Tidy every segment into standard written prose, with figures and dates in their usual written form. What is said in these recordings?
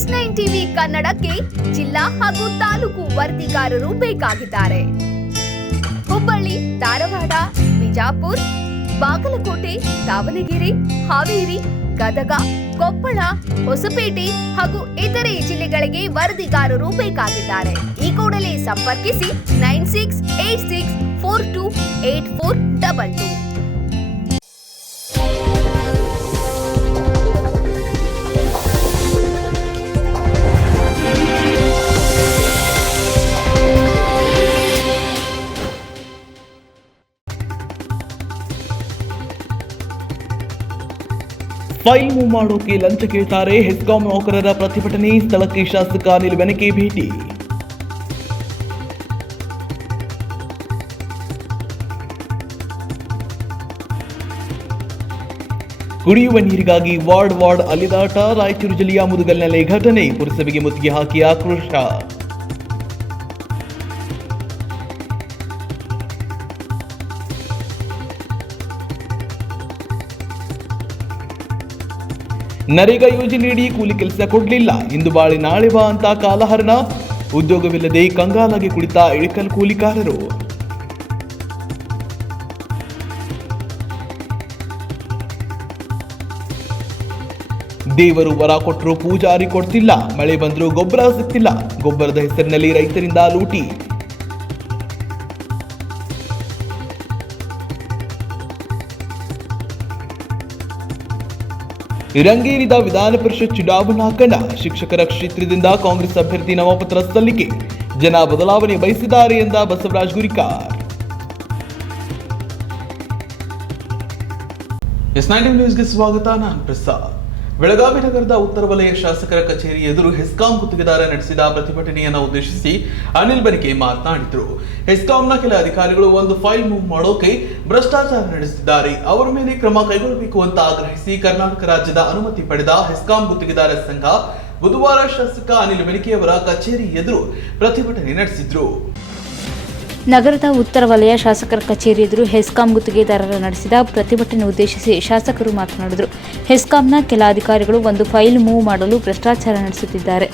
S9 TV ಕನ್ನಡಕ್ಕೆ ಜಿಲ್ಲಾ ಹಾಗೂ ತಾಲೂಕು ವರದಿಗಾರರು ಬೇಕಾಗಿದ್ದಾರೆ. ಹುಬ್ಬಳ್ಳಿ, ಧಾರವಾಡ, ಬಿಜಾಪುರ, ಬಾಗಲಕೋಟೆ, ದಾವಣಗೆರೆ, ಹಾವೇರಿ, ಗದಗ, ಕೊಪ್ಪಳ, ಹೊಸಪೇಟೆ ಹಾಗೂ ಇತರೆ ಜಿಲ್ಲೆಗಳಿಗೆ ವರದಿಗಾರರು ಬೇಕಾಗಿದ್ದಾರೆ. ಈ ಕೂಡಲೇ ಸಂಪರ್ಕಿಸಿ 9686428422. ಫೈಲ್ ಮೂವ್ ಮಾಡೋಕೆ ಲಂಚ ಕೇಳ್ತಾರೆ. ಹೆಸ್ಕಾಂ ನೌಕರರ ಪ್ರತಿಭಟನೆ. ಸ್ಥಳಕ್ಕೆ ಶಾಸಕ ಅನಿಲ್ ಬೆನಕೆ ಭೇಟಿ. ಕುಡಿಯುವ ನೀರಿಗಾಗಿ ವಾರ್ಡ್ ಅಲಿದಾಟ. ರಾಯಚೂರು ಜಿಲ್ಲೆಯ ಮುದುಗಲ್ನಲ್ಲಿ ಘಟನೆ. ಪುರಸಭೆಗೆ ಮುತ್ತಿಗೆ ಹಾಕಿ ಆಕ್ರೋಶ. ನರೇಗಾ ಯೋಜನೆಯಡಿ ಕೂಲಿ ಕೆಲಸ ಕೊಡಲಿಲ್ಲ. ಇಂದು ಬಾಳೆ ನಾಳೆ ಬಾ ಅಂತ ಕಾಲಹರಣ. ಉದ್ಯೋಗವಿಲ್ಲದೆ ಕಂಗಾಲಾಗಿ ಕುಳಿತ ಇಳಕಲ್ ಕೂಲಿಕಾರರು. ದೇವರು ವರ ಕೊಟ್ಟರು ಪೂಜಾರಿ ಕೊಡ್ತಿಲ್ಲ. ಮಳೆ ಬಂದರೂ ಗೊಬ್ಬರ ಸಿಗ್ತಿಲ್ಲ. ಗೊಬ್ಬರದ ಹೆಸರಿನಲ್ಲಿ ರೈತರಿಂದ ಲೂಟಿ. ರಂಗೇರಿದ ವಿಧಾನ ಪರಿಷತ್ ಚುನಾವಣಾ ಕಣ. ಶಿಕ್ಷಕರ ಕ್ಷೇತ್ರದಿಂದ ಕಾಂಗ್ರೆಸ್ ಅಭ್ಯರ್ಥಿ ನಾಮಪತ್ರ ಸಲ್ಲಿಕೆ. ಜನ ಬದಲಾವಣೆ ಬಯಸಿದ್ದಾರೆ ಎಂದ ಬಸವರಾಜ್ ಗುರಿಕಾರ್. S9 ನ್ಯೂಸ್ಗೆ ಸ್ವಾಗತ. ನಾನು ಪ್ರಸಾದ್. ಬೆಳಗಾವಿ ನಗರದ ಉತ್ತರ ವಲಯ ಶಾಸಕರ ಕಚೇರಿ ಎದುರು ಹೆಸ್ಕಾಂ ಗುತ್ತಿಗೆದಾರ ನಡೆಸಿದ ಪ್ರತಿಭಟನೆಯನ್ನು ಉದ್ದೇಶಿಸಿ ಅನಿಲ್ ಬೆನಕೆ ಮಾತನಾಡಿದರು. ಹೆಸ್ಕಾಂನ ಕೆಲ ಅಧಿಕಾರಿಗಳು ಒಂದು ಫೈಲ್ ಮೂವ್ ಮಾಡೋಕೆ ಭ್ರಷ್ಟಾಚಾರ ನಡೆಸಿದ್ದಾರೆ. ಅವರ ಮೇಲೆ ಕ್ರಮ ಕೈಗೊಳ್ಳಬೇಕು ಅಂತ ಆಗ್ರಹಿಸಿ ಕರ್ನಾಟಕ ರಾಜ್ಯದ ಅನುಮತಿ ಪಡೆದ ಹೆಸ್ಕಾಂ ಗುತ್ತಿಗೆದಾರ ಸಂಘ ಬುಧವಾರ ಶಾಸಕ ಅನಿಲ್ ಬೆನಕೆ ಅವರ ಕಚೇರಿ ಎದುರು ಪ್ರತಿಭಟನೆ ನಡೆಸಿದ್ರು. ನಗರದ ಉತ್ತರ ವಲಯ ಶಾಸಕರ ಕಚೇರಿ ಎದುರು ಹೆಸ್ಕಾಂ ಗುತ್ತಿಗೆದಾರರ ನಡೆಸಿದ ಪ್ರತಿಭಟನೆ ಉದ್ದೇಶಿಸಿ ಶಾಸಕರು ಮಾತನಾಡಿದರು. ಹೆಸ್ಕಾಂನ ಕೆಲ ಅಧಿಕಾರಿಗಳು ಒಂದು ಫೈಲ್ ಮೂವ್ ಮಾಡಲು ಭ್ರಷ್ಟಾಚಾರ ನಡೆಸುತ್ತಿದ್ದಾರೆ.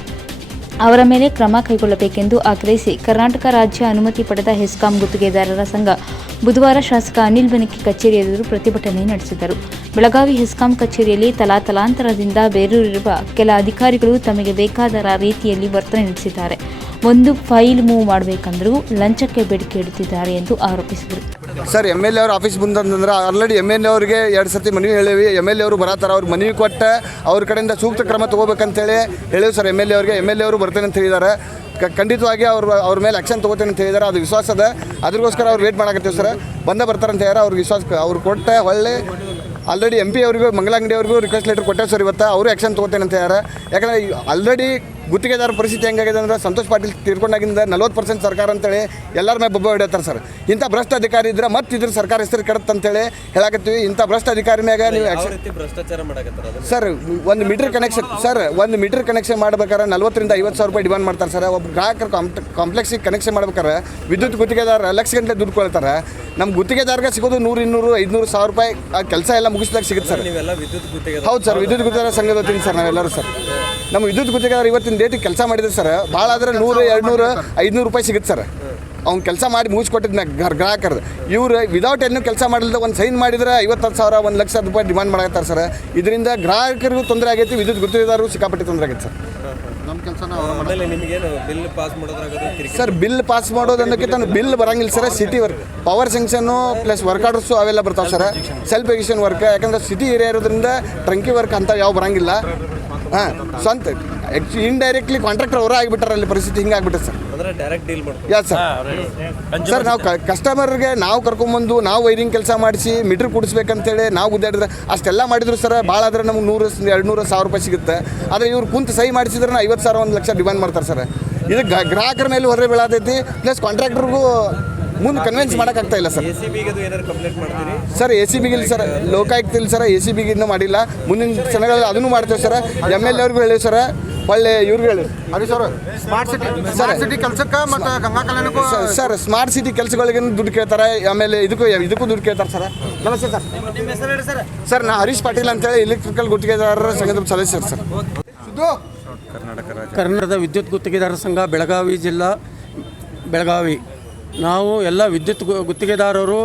ಅವರ ಮೇಲೆ ಕ್ರಮ ಕೈಗೊಳ್ಳಬೇಕೆಂದು ಆಗ್ರಹಿಸಿ ಕರ್ನಾಟಕ ರಾಜ್ಯ ಅನುಮತಿ ಪಡೆದ ಹೆಸ್ಕಾಂ ಗುತ್ತಿಗೆದಾರರ ಸಂಘ ಬುಧವಾರ ಶಾಸಕ ಅನಿಲ್ ಬೆನಕೆ ಕಚೇರಿ ಎದುರು ಪ್ರತಿಭಟನೆ ನಡೆಸಿದರು. ಬೆಳಗಾವಿ ಹೆಸ್ಕಾಂ ಕಚೇರಿಯಲ್ಲಿ ತಲಾಂತರದಿಂದ ಬೇರೂರಿರುವ ಕೆಲ ಅಧಿಕಾರಿಗಳು ತಮಗೆ ಬೇಕಾದ ರೀತಿಯಲ್ಲಿ ವರ್ತನೆ ನಡೆಸಿದ್ದಾರೆ. ಒಂದು ಫೈಲ್ ಮೂವ್ ಮಾಡಬೇಕಂದ್ರೂ ಲಂಚಕ್ಕೆ ಬೇಡಿಕೆ ಇಡುತ್ತಿದ್ದಾರೆ ಎಂದು ಆರೋಪಿಸಿದರು. ಸರ್, MLA ಅವ್ರ ಆಫೀಸ್ ಬಂದಂದ್ರೆ ಆಲ್ರೆಡಿ MLA ಅವ್ರಿಗೆ 2 ಸರ್ತಿ ಮನವಿ ಹೇಳಿವಿ. MLA ಅವರು ಬರತ್ತಾರ. ಅವ್ರಿಗೆ ಮನವಿ ಕೊಟ್ಟು ಅವ್ರ ಕಡೆಯಿಂದ ಸೂಕ್ತ ಕ್ರಮ ತೊಗೋಬೇಕಂತೇಳಿ ಹೇಳಿವಿ ಸರ್. MLA ಅವರು ಬರ್ತೇನೆ ಅಂತ ಹೇಳಿದ್ದಾರೆ. ಖಂಡಿತವಾಗಿ ಅವ್ರ ಮೇಲೆ ಆ್ಯಕ್ಷನ್ ತೊಗೋತೇನೆ ಅಂತ ಹೇಳಿದ್ದಾರೆ. ಅದು ವಿಶ್ವಾಸ ಅದ. ಅದಕ್ಕೋಸ್ಕರ ಅವ್ರು ವೇಟ್ ಮಾಡಕತ್ತೀವಿ ಸರ್. ಬರ್ತಾರಂತ ಹೇಳ್ಯಾರ. ಅವ್ರಿಗೆ ವಿಶ್ವಾಸ ಅವ್ರು ಕೊಟ್ಟೆ ಹೊಳ್ಳಿ ಆಲ್ರೆಡಿ MP ಅವರಿಗೂ ಮಂಗಲಂಗಡಿ ಅವ್ರಿಗೂ ರಿಕ್ವೆಸ್ಟ್ ಲೆಟರ್ ಕೊಟ್ಟೆ ಸರ್. ಇವತ್ತು ಅವರು ಆ್ಯಕ್ಷನ್ ತೊಗೋತೇನೆ ಅಂತ ಹೇಳ್ಯಾರ. ಯಾಕಂದರೆ ಆಲ್ರೆಡಿ ಗುತ್ತಿಗೆದಾರ ಪರಿಸ್ಥಿತಿ ಹೆಂಗಾಗಿದೆ ಅಂದ್ರೆ ಸಂತೋಷ್ ಪಾಟೀಲ್ ತೀರ್ಕೊಂಡಾಗಿಂದ 40% ಸರ್ಕಾರ ಅಂತೇಳಿ ಎಲ್ಲರ ಮೇಲೆ ಬೊಬ್ಬ ಹೊಡಿತಾರೆ ಸರ್. ಇಂಥ ಭ್ರಷ್ಟ ಅಧಿಕಾರಿ ಇದ್ರೆ ಮತ್ತೆ ಇದ್ರ ಸರ್ಕಾರ ಹೆಸರು ಕೆಡುತ್ತೆ ಅಂತೇಳಿ ಹೇಳಕತ್ತೀವಿ. ಇಂಥ ಭ್ರಷ್ಟ ಅಧಿಕಾರಿ ಮ್ಯಾಗ ನೀವು ಸರ್ ಒಂದು ಮೀಟರ್ ಕನೆಕ್ಷನ್ ಮಾಡ್ಬೇಕಾದ್ರೆ 40,000 to 50,000 ರೂಪಾಯಿ ಡಿಮಾಂಡ್ ಮಾಡ್ತಾರೆ ಸರ್. ಒಬ್ಬ ಗ್ರಾಹಕರು ಕಾಂಪ್ಲೆಕ್ಸಿಗೆ ಕನೆಕ್ಷನ್ ಮಾಡ್ಬೇಕಾರೆ ವಿದ್ಯುತ್ ಗುತ್ತಿಗೆದಾರ ಲಕ್ಷ ಗಂಟೆ ದುಡ್ಡು ಕೊಳ್ತಾರೆ. ನಮ್ಮ ಗುತ್ತಿಗೆದಾರ್ಗೆ ಸಿಗೋದು 100, 200, 500, 1000 ರೂಪಾಯಿ ಆ ಕೆಲಸ ಎಲ್ಲ ಮುಗಿಸ್ದಾಗ ಸಿಗುತ್ತೆ ಸರ್. ಹೌದು ಸರ್, ವಿದ್ಯುತ್ ಗುತ್ತಿಗೆದಾರ ಸಂಘದ ವತಿಯಿಂದ ಸರ್ ನಾವೆಲ್ಲರೂ ಸರ್. ನಮ್ಮ ವಿದ್ಯುತ್ ಗುತ್ತಿಗೆದಾರ ಇವತ್ತಿನ ಡೇಟಿಗೆ ಕೆಲಸ ಮಾಡಿದ್ರೆ ಸರ್ ಭಾಳ ಆದರೆ 100, 200, 500 ರೂಪಾಯಿ ಸಿಗುತ್ತೆ ಸರ್. ಅವ್ನು ಕೆಲಸ ಮಾಡಿ ಮುಗಿಸ್ಕೊಟ್ಟಿದ್ನ ಗ್ರಾಹಕರು. ಇವ್ರು ವಿದೌಟ್ ಏನು ಕೆಲಸ ಮಾಡಿಲ್ಲದೆ ಒಂದು ಸೈನ್ ಮಾಡಿದ್ರೆ 50,000, 1,00,000 ರೂಪಾಯಿ ಡಿಮಾಂಡ್ ಮಾಡಾಕತ್ತಾರೆ ಸರ್. ಇದರಿಂದ ಗ್ರಾಹಕರಿಗೂ ತೊಂದರೆ ಆಗೈತಿ, ವಿದ್ಯುತ್ ಗುತ್ತಿಗೆದಾರರು ಸಿಕ್ಕಾಪಟ್ಟೆ ತೊಂದರೆ ಆಗೈತೆ ಸರ್. ನಮ್ಮ ಕೆಲಸ ಸರ್ ಬಿಲ್ ಪಾಸ್ ಮಾಡೋದನ್ನಕ್ಕಿಂತ ಬಿಲ್ ಬರಂಗಿಲ್ಲ sir. City work, power sanction plus work orders ಅವೆಲ್ಲ ಬರ್ತಾವೆ ಸರ್. ಸೆಲ್ಫ್ ಎಕ್ಸಿಷನ್ ವರ್ಕ್, ಯಾಕಂದ್ರೆ ಸಿಟಿ ಏರಿಯಾ ಇರೋದ್ರಿಂದ ಟ್ರಂಕಿ ವರ್ಕ್ ಅಂತ ಯಾವ ಬರಂಗಿಲ್ಲ. ಸ್ವಂತ ಇಂಡೈರೆಕ್ಟ್ಲಿ ಕಾಂಟ್ರಾಕ್ಟರ್ ಅವರ ಆಗಿಬಿಟ್ಟಾರೆ. ಅಲ್ಲಿ ಪರಿಸ್ಥಿತಿ ಹಿಂಗೆ ಆಗ್ಬಿಟ್ಟೆ ಸರ್. ಯಾಸ್ ಸರ್ ನಾವು ಕಸ್ಟಮರ್ಗೆ ನಾವು ಕರ್ಕೊಂಬಂದು ನಾವು ವೈರಿಂಗ್ ಕೆಲಸ ಮಾಡಿಸಿ ಮೀಟ್ರ್ ಕೂಡಿಸ್ಬೇಕಂತೇಳಿ ನಾವು ಗುದ್ದಾಡಿದ್ರೆ ಅಷ್ಟೆಲ್ಲ ಮಾಡಿದ್ರು ಸರ್. ಭಾಳ ಆದರೆ ನಮ್ಗೆ 100, 200, 1000 ರೂಪಾಯಿ ಸಿಗುತ್ತೆ. ಆದರೆ ಇವ್ರು ಕುಂತು ಸಹಿ ಮಾಡಿಸಿದ್ರೆ 50,000, 1,00,000 ಡಿಮಾಂಡ್ ಮಾಡ್ತಾರೆ ಸರ್. ಇದು ಗ್ರಾಹಕರ ಮೇಲೆ ಹೊರೆ ಬೀಳತೈತಿ. ಪ್ಲಸ್ ಕಾಂಟ್ರಾಕ್ಟರ್ಗೂ ಮುಂದೆ ಕನ್ವಿನ್ಸ್ ಮಾಡೋಕ್ಕಾಗ್ತಾ ಇಲ್ಲ ಸರ್. ಸರ್ ACBಗೆ ಇಲ್ಲ ಸರ್, ಲೋಕಾಯುಕ್ತ ಇಲ್ಲ ಸರ್. ACBಗೆ ಇನ್ನೂ ಮಾಡಿಲ್ಲ. ಮುಂದಿನ ದಿನಗಳಲ್ಲಿ ಅದನ್ನು ಮಾಡ್ತೇವೆ ಸರ್. MLA ಅವ್ರಿಗೂ ಹೇಳಿವಿ ಸರ್. ಒಳ್ಳೆ ಇವ್ರಿಗೆ ಹೇಳಿ ಸರ್ ಸ್ಮಾರ್ಟ್ ಸಿಟಿ ಕೆಲಸಕ್ಕೆ ಮತ್ತು ಗಂಗಾ ಕಲ್ಯಾಣಕ್ಕೂ ಸರ್ ಸ್ಮಾರ್ಟ್ ಸಿಟಿ ಕೆಲಸಗಳಿಗೆ ದುಡ್ಡು ಕೇಳ್ತಾರೆ. ಆಮೇಲೆ ಇದಕ್ಕೂ ದುಡ್ಡು ಕೇಳ್ತಾರೆ ಸರ್. ನಮಸ್ತೆ ಸರ್. ಸರ್ ನಾ ಹರೀಶ್ ಪಾಟೀಲ್ ಅಂತೇಳಿ ಎಲೆಕ್ಟ್ರಿಕಲ್ ಗುತ್ತಿಗೆದಾರರ ಸಂಘದ ಸದಸ್ಯರು ಸರ್. ಕರ್ನಾಟಕದ ವಿದ್ಯುತ್ ಗುತ್ತಿಗೆದಾರರ ಸಂಘ ಬೆಳಗಾವಿ ಜಿಲ್ಲಾ ಬೆಳಗಾವಿ. ನಾವು ಎಲ್ಲ ವಿದ್ಯುತ್ ಗುತ್ತಿಗೆದಾರರು